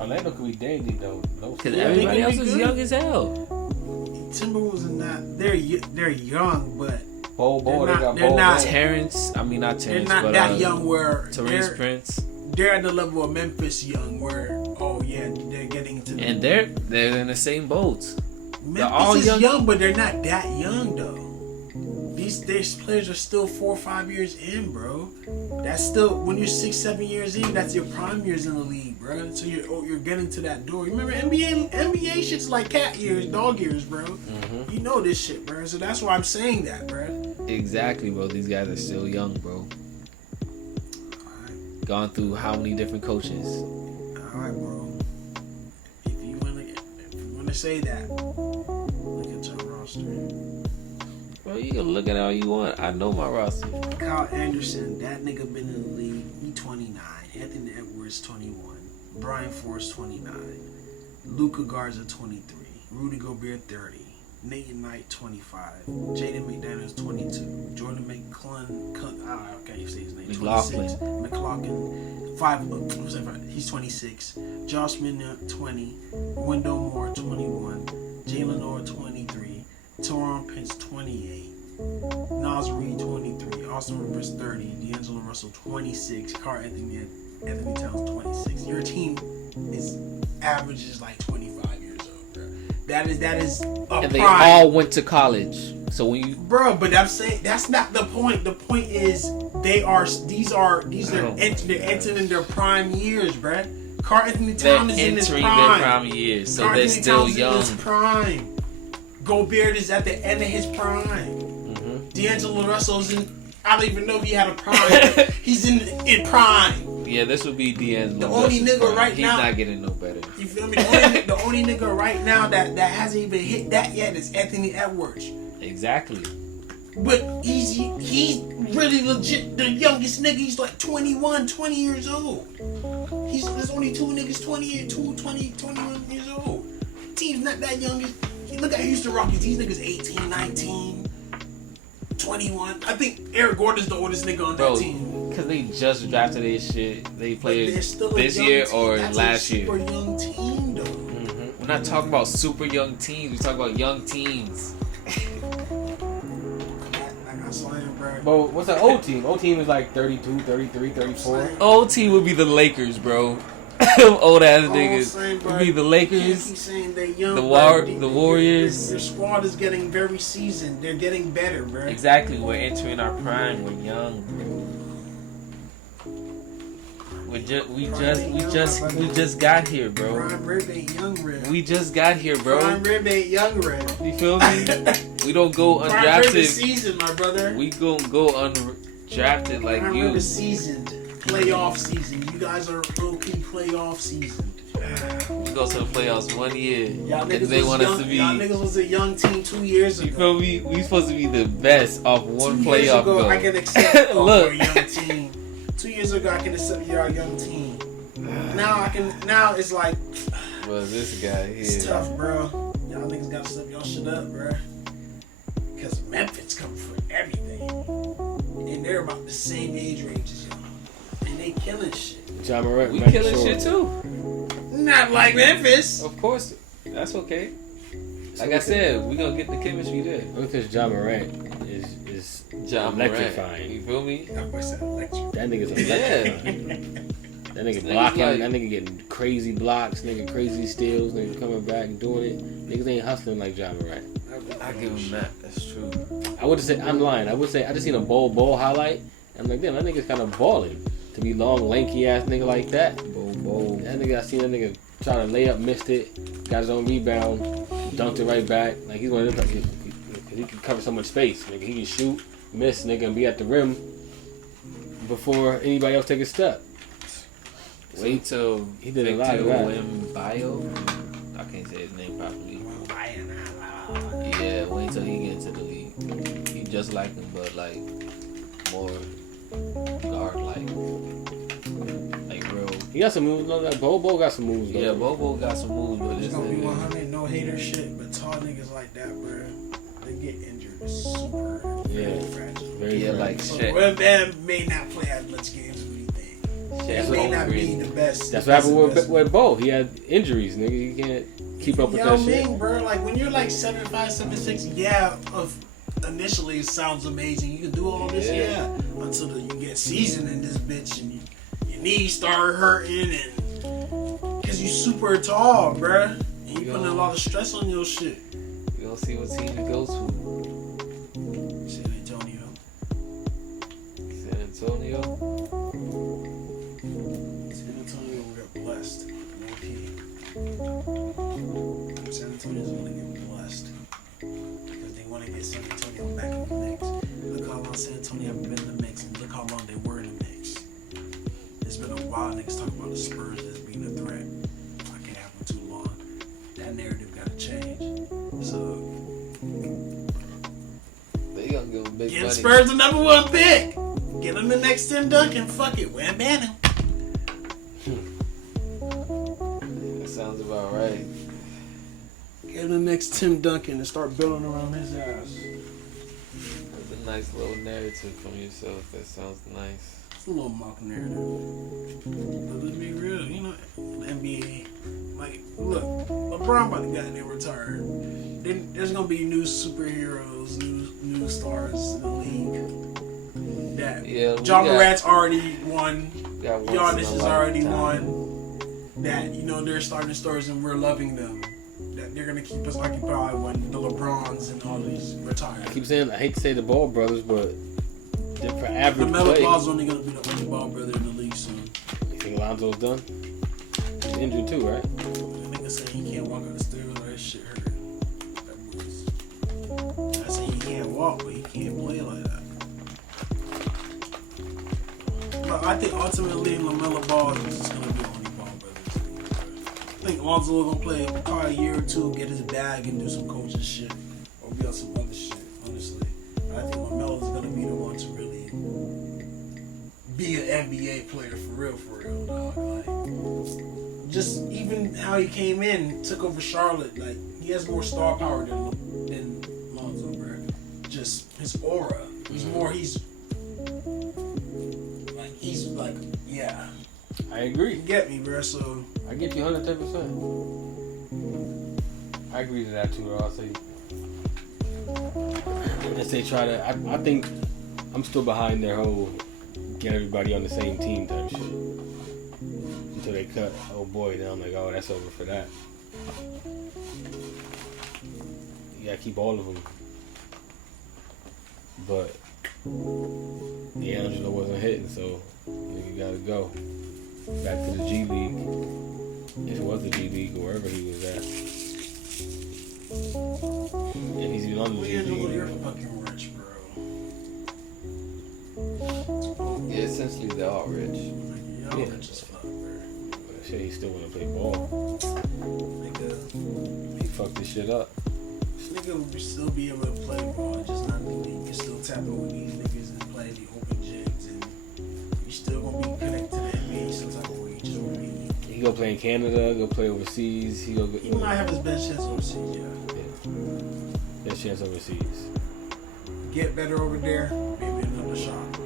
Orlando could be dandy though. No, because Yeah, everybody they else can be is good. young as hell. Timberwolves are not. They're young, but Bol Bol, They're they got not- they're Bol not- Bol. Terrence, not they're Terrence, not but that young. Where Therese Prince, they're at the level of Memphis young, where they're getting to. and they're in the same boat. Memphis all is young. young, but they're not that young though. These players are still 4 or 5 years in, bro. That's still when you're 6, 7 years in. That's your prime years in the league, bro. So you're getting to that door. Remember NBA shit's like cat years, dog years, bro. Mm-hmm. You know this shit, bro. So that's why I'm saying that, bro. Exactly, bro. These guys are still young, bro. Gone through how many different coaches? Alright, bro. If you wanna say that, look at your roster. Bro, you can look at it all you want. I know my roster. Kyle Anderson, that nigga been in the league. He 29. Anthony Edwards 21. Brian Forrest 29. Luka Garza 23. Rudy Gobert 30. Nathan Knight 25. Jaden McDaniels 22. Jordan I can't say his name. 26. McLaughlin 5. He's 26. Josh Minott 20. Wendell Moore 21. Jalen Orr 23. Toron Prince 28. Nas Reed 23. Austin Rivers 30. D'Angelo Russell 26. Carl Anthony Towns 26. Your team averages like 25 years old, bro. That is And they all went to college. So when you but I'm saying that's not the point. The point is they're entering their prime years, bro. Carl Anthony Towns is in his entering prime. their prime years, so Carl they're Anthony still Towns is young. in his prime. Gobert is at the end of his prime. Mm-hmm. D'Angelo Russell's in. I don't even know if he had a prime. He's in prime. Yeah, this would be D'Angelo. The only Russell's nigga prime. right He's now- not getting no better. You feel me? The only nigga right now that hasn't even hit that yet is Anthony Edwards. Exactly. But he's really legit the youngest nigga. He's like 21 years old. There's only 2 niggas 21 years old. Team's not that young. Look at Houston Rockets. These niggas 18, 19, 21. I think Eric Gordon's the oldest nigga on that team. Because they just drafted their shit. They played They're still a this young year team. or That's last a year. super young team though. We're not talking about super young teens. We're talking about young teens. I got slammed, bro. But what's an old team? Old team is like 32, 33, 34. Old team would be the Lakers, bro. Old ass niggas would be the Lakers. The Warriors. Your squad is getting very seasoned. They're getting better, bro. Exactly. We're entering our prime. We're young, bro. We just got here, bro. Prime Rib ain't young Rib. We just got here, bro. Prime Rib ain't young Rib. You feel me? We don't go Prime Rib is undrafted. seasoned, my brother. We gon' go undrafted like Prime you. Rib is seasoned. Playoff season. You guys are low-key playoff season. We go to the playoffs 1 year. Y'all And niggas they was want young, us to be. y'all niggas was a young team 2 years ago. You feel me? We supposed to be the best off one 2 years playoff ago, goal. I can accept Look. a young team. 2 years ago, I can accept you're a young team. Now it's like, Well, this guy it's here. tough, bro. Y'all niggas gotta step y'all shit up, bro. Because Memphis comes for everything. And they're about the same age range as y'all. And they killing shit. John Morant, We back killing short. shit too. Not like Memphis. Of course. That's okay. Like I said, we gonna get the chemistry there. Because John Morant is John Morant. electrifying. You feel me? That boy said electric. That nigga's Yeah. electrifying. That nigga Niggas blocking, like- that nigga getting crazy blocks, nigga crazy steals, nigga coming back and doing it. Niggas ain't hustling like John Morant. I give him that. That's true. I would say, I'm lying. I would say, I just seen a Bol highlight. And I'm like, damn, that nigga's kind of balling. To be long, lanky ass nigga like that. Bol. That nigga, I seen that nigga try to lay up, missed it, got his own rebound, dunked it right back. Like, he's one of them, he can cover so much space. Nigga, he can shoot, miss, nigga, and be at the rim before anybody else take a step. Wait till He did a lot of Victor that. Wembanyama. I can't say his name properly. Yeah, wait till he get into the league. He just like him, but like more guard like real. He got some moves, no, that Bol got some moves, though. Yeah, Bobo got some moves, but It's this gonna be nigga. 100, no hater shit, but tall niggas like that, bro, they get injured super Yeah. fragile. Very Yeah, fragile. like So shit. Wembanyama may not play as much games as we think. Shit, He may not be the best. That's what happened with Bo. He had injuries, nigga. You can't keep up with Yao that shit. Ming, bro, like when you're like 7'5", 7'6", initially it sounds amazing. You can do all this, Yeah. until you get seasoned in this bitch and your knees start hurting and because you super tall, bro, and you putting a lot of stress on your shit. We gonna see what team he goes to. San Antonio. San Antonio. San Antonio will get blessed. Okay. San Antonio's gonna get blessed because they want to get San Antonio back in the mix. Look how long San Antonio haven't been in the mix, and look how long they were in the mix. It's been a while. Niggas talking about the Spurs as being a threat. I can't have them too long. That narrative gotta change. So They gonna give him big get money. Spurs the number 1 pick. Get them the next Tim Duncan. Fuck it, Wembanyama. That sounds about right. Get the next Tim Duncan and start building around his ass. That's a nice little narrative from yourself. That sounds nice. It's a little mock narrative. But let's be real, you know, the NBA, like, look, LeBron about to get there retired. Then there's gonna be new superheroes, new stars in the league. That Yeah, John Morant's already won. Got once Giannis in a has already lifetime. won. That, you know, they're starting stars and we're loving them. That they're gonna keep us occupied when the LeBrons and all these retire. I keep saying, I hate to say the Ball brothers, but they're for average LaMelo play. Ball's only gonna be the only ball brother in the league soon. You think Lonzo's done? He's injured too, right? The nigga said he can't walk up the stairs or that shit hurt. That was. I said he can't walk, but he can't play like that. But I think ultimately LaMelo Ball is just gonna be the only ball brother. I think Lonzo gonna play probably a year or two, get his bag, and do some coaching shit, or be on some other shit. Honestly, but I think LaMelo is gonna be the one to really be an NBA player for real, dog. Like, just even how he came in, took over Charlotte. Like, he has more star power than Lonzo, bro. Just his aura. He's like, yeah. I agree. You get me, bro. So I get you 110%. I agree to that too. Though. I'll say, unless they try to, I think I'm still behind their whole get everybody on the same team type shit. Until they cut, oh boy, then I'm like, oh, that's over for that. You gotta keep all of them. But D'Angelo wasn't hitting, so you gotta go back to the G League. If it was the G League or wherever he was at. If he's even on the G League. You're fucking rich, bro. Yeah, essentially they're all rich. Y'all rich as fuck, bro. Shit, he still wanna play ball. Nigga, He fucked this shit up. this nigga would still be able to play ball, just not the league. You can still tap in with these niggas and play the open jigs, and you still gonna be connected to the NBA some type of way. You just gonna be. He go play in Canada, go play overseas. He might have his best chance overseas, yeah. Best chance overseas. Get better over there, maybe another shot.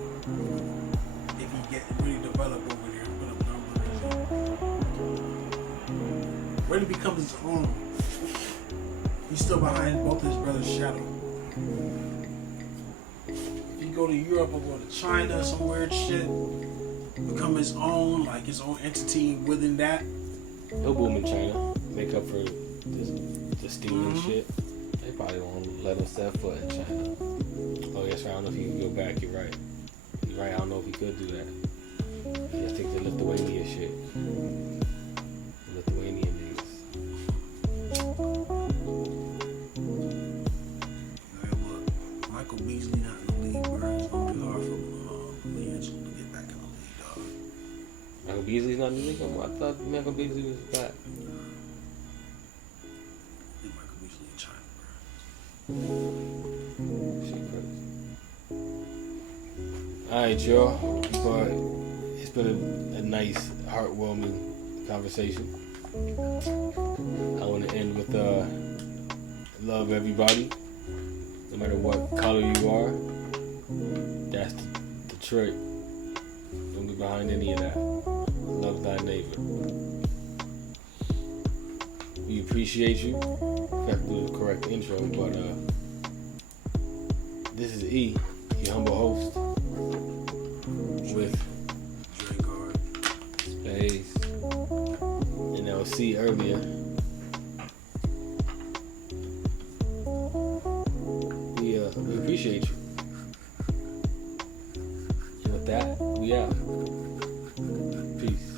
If he get really develop over there, put up numbers, really become his own. He's still behind both his brother's shadow. If you go to Europe or go to China, some weird shit, become his own, like his own entity within that. He'll boom in China, make up for the stealing shit. They probably won't let him set foot in China. Oh, yes, right. I don't know if he can go back. You're right. You're right. I don't know if he could do that. He has to take the Lithuania shit. Lithuanian niggas. Hey, look, Michael Beasley not in the league, bro. It's gonna be hard for D'Angelo to get back in the league, dog. Michael Beasley's not in the league. I thought Michael Beasley was back. Michael Beasley in China, Shit crazy. Alright, y'all. But it's been a nice, heartwarming conversation. I want to end with love everybody. No matter what color you are. That's the trick. Don't be behind any of that. Love thy neighbor. We appreciate you. Got to do the correct intro, but this is E, your humble host, with Space and LC earlier. We appreciate you. And with that, we out. Peace.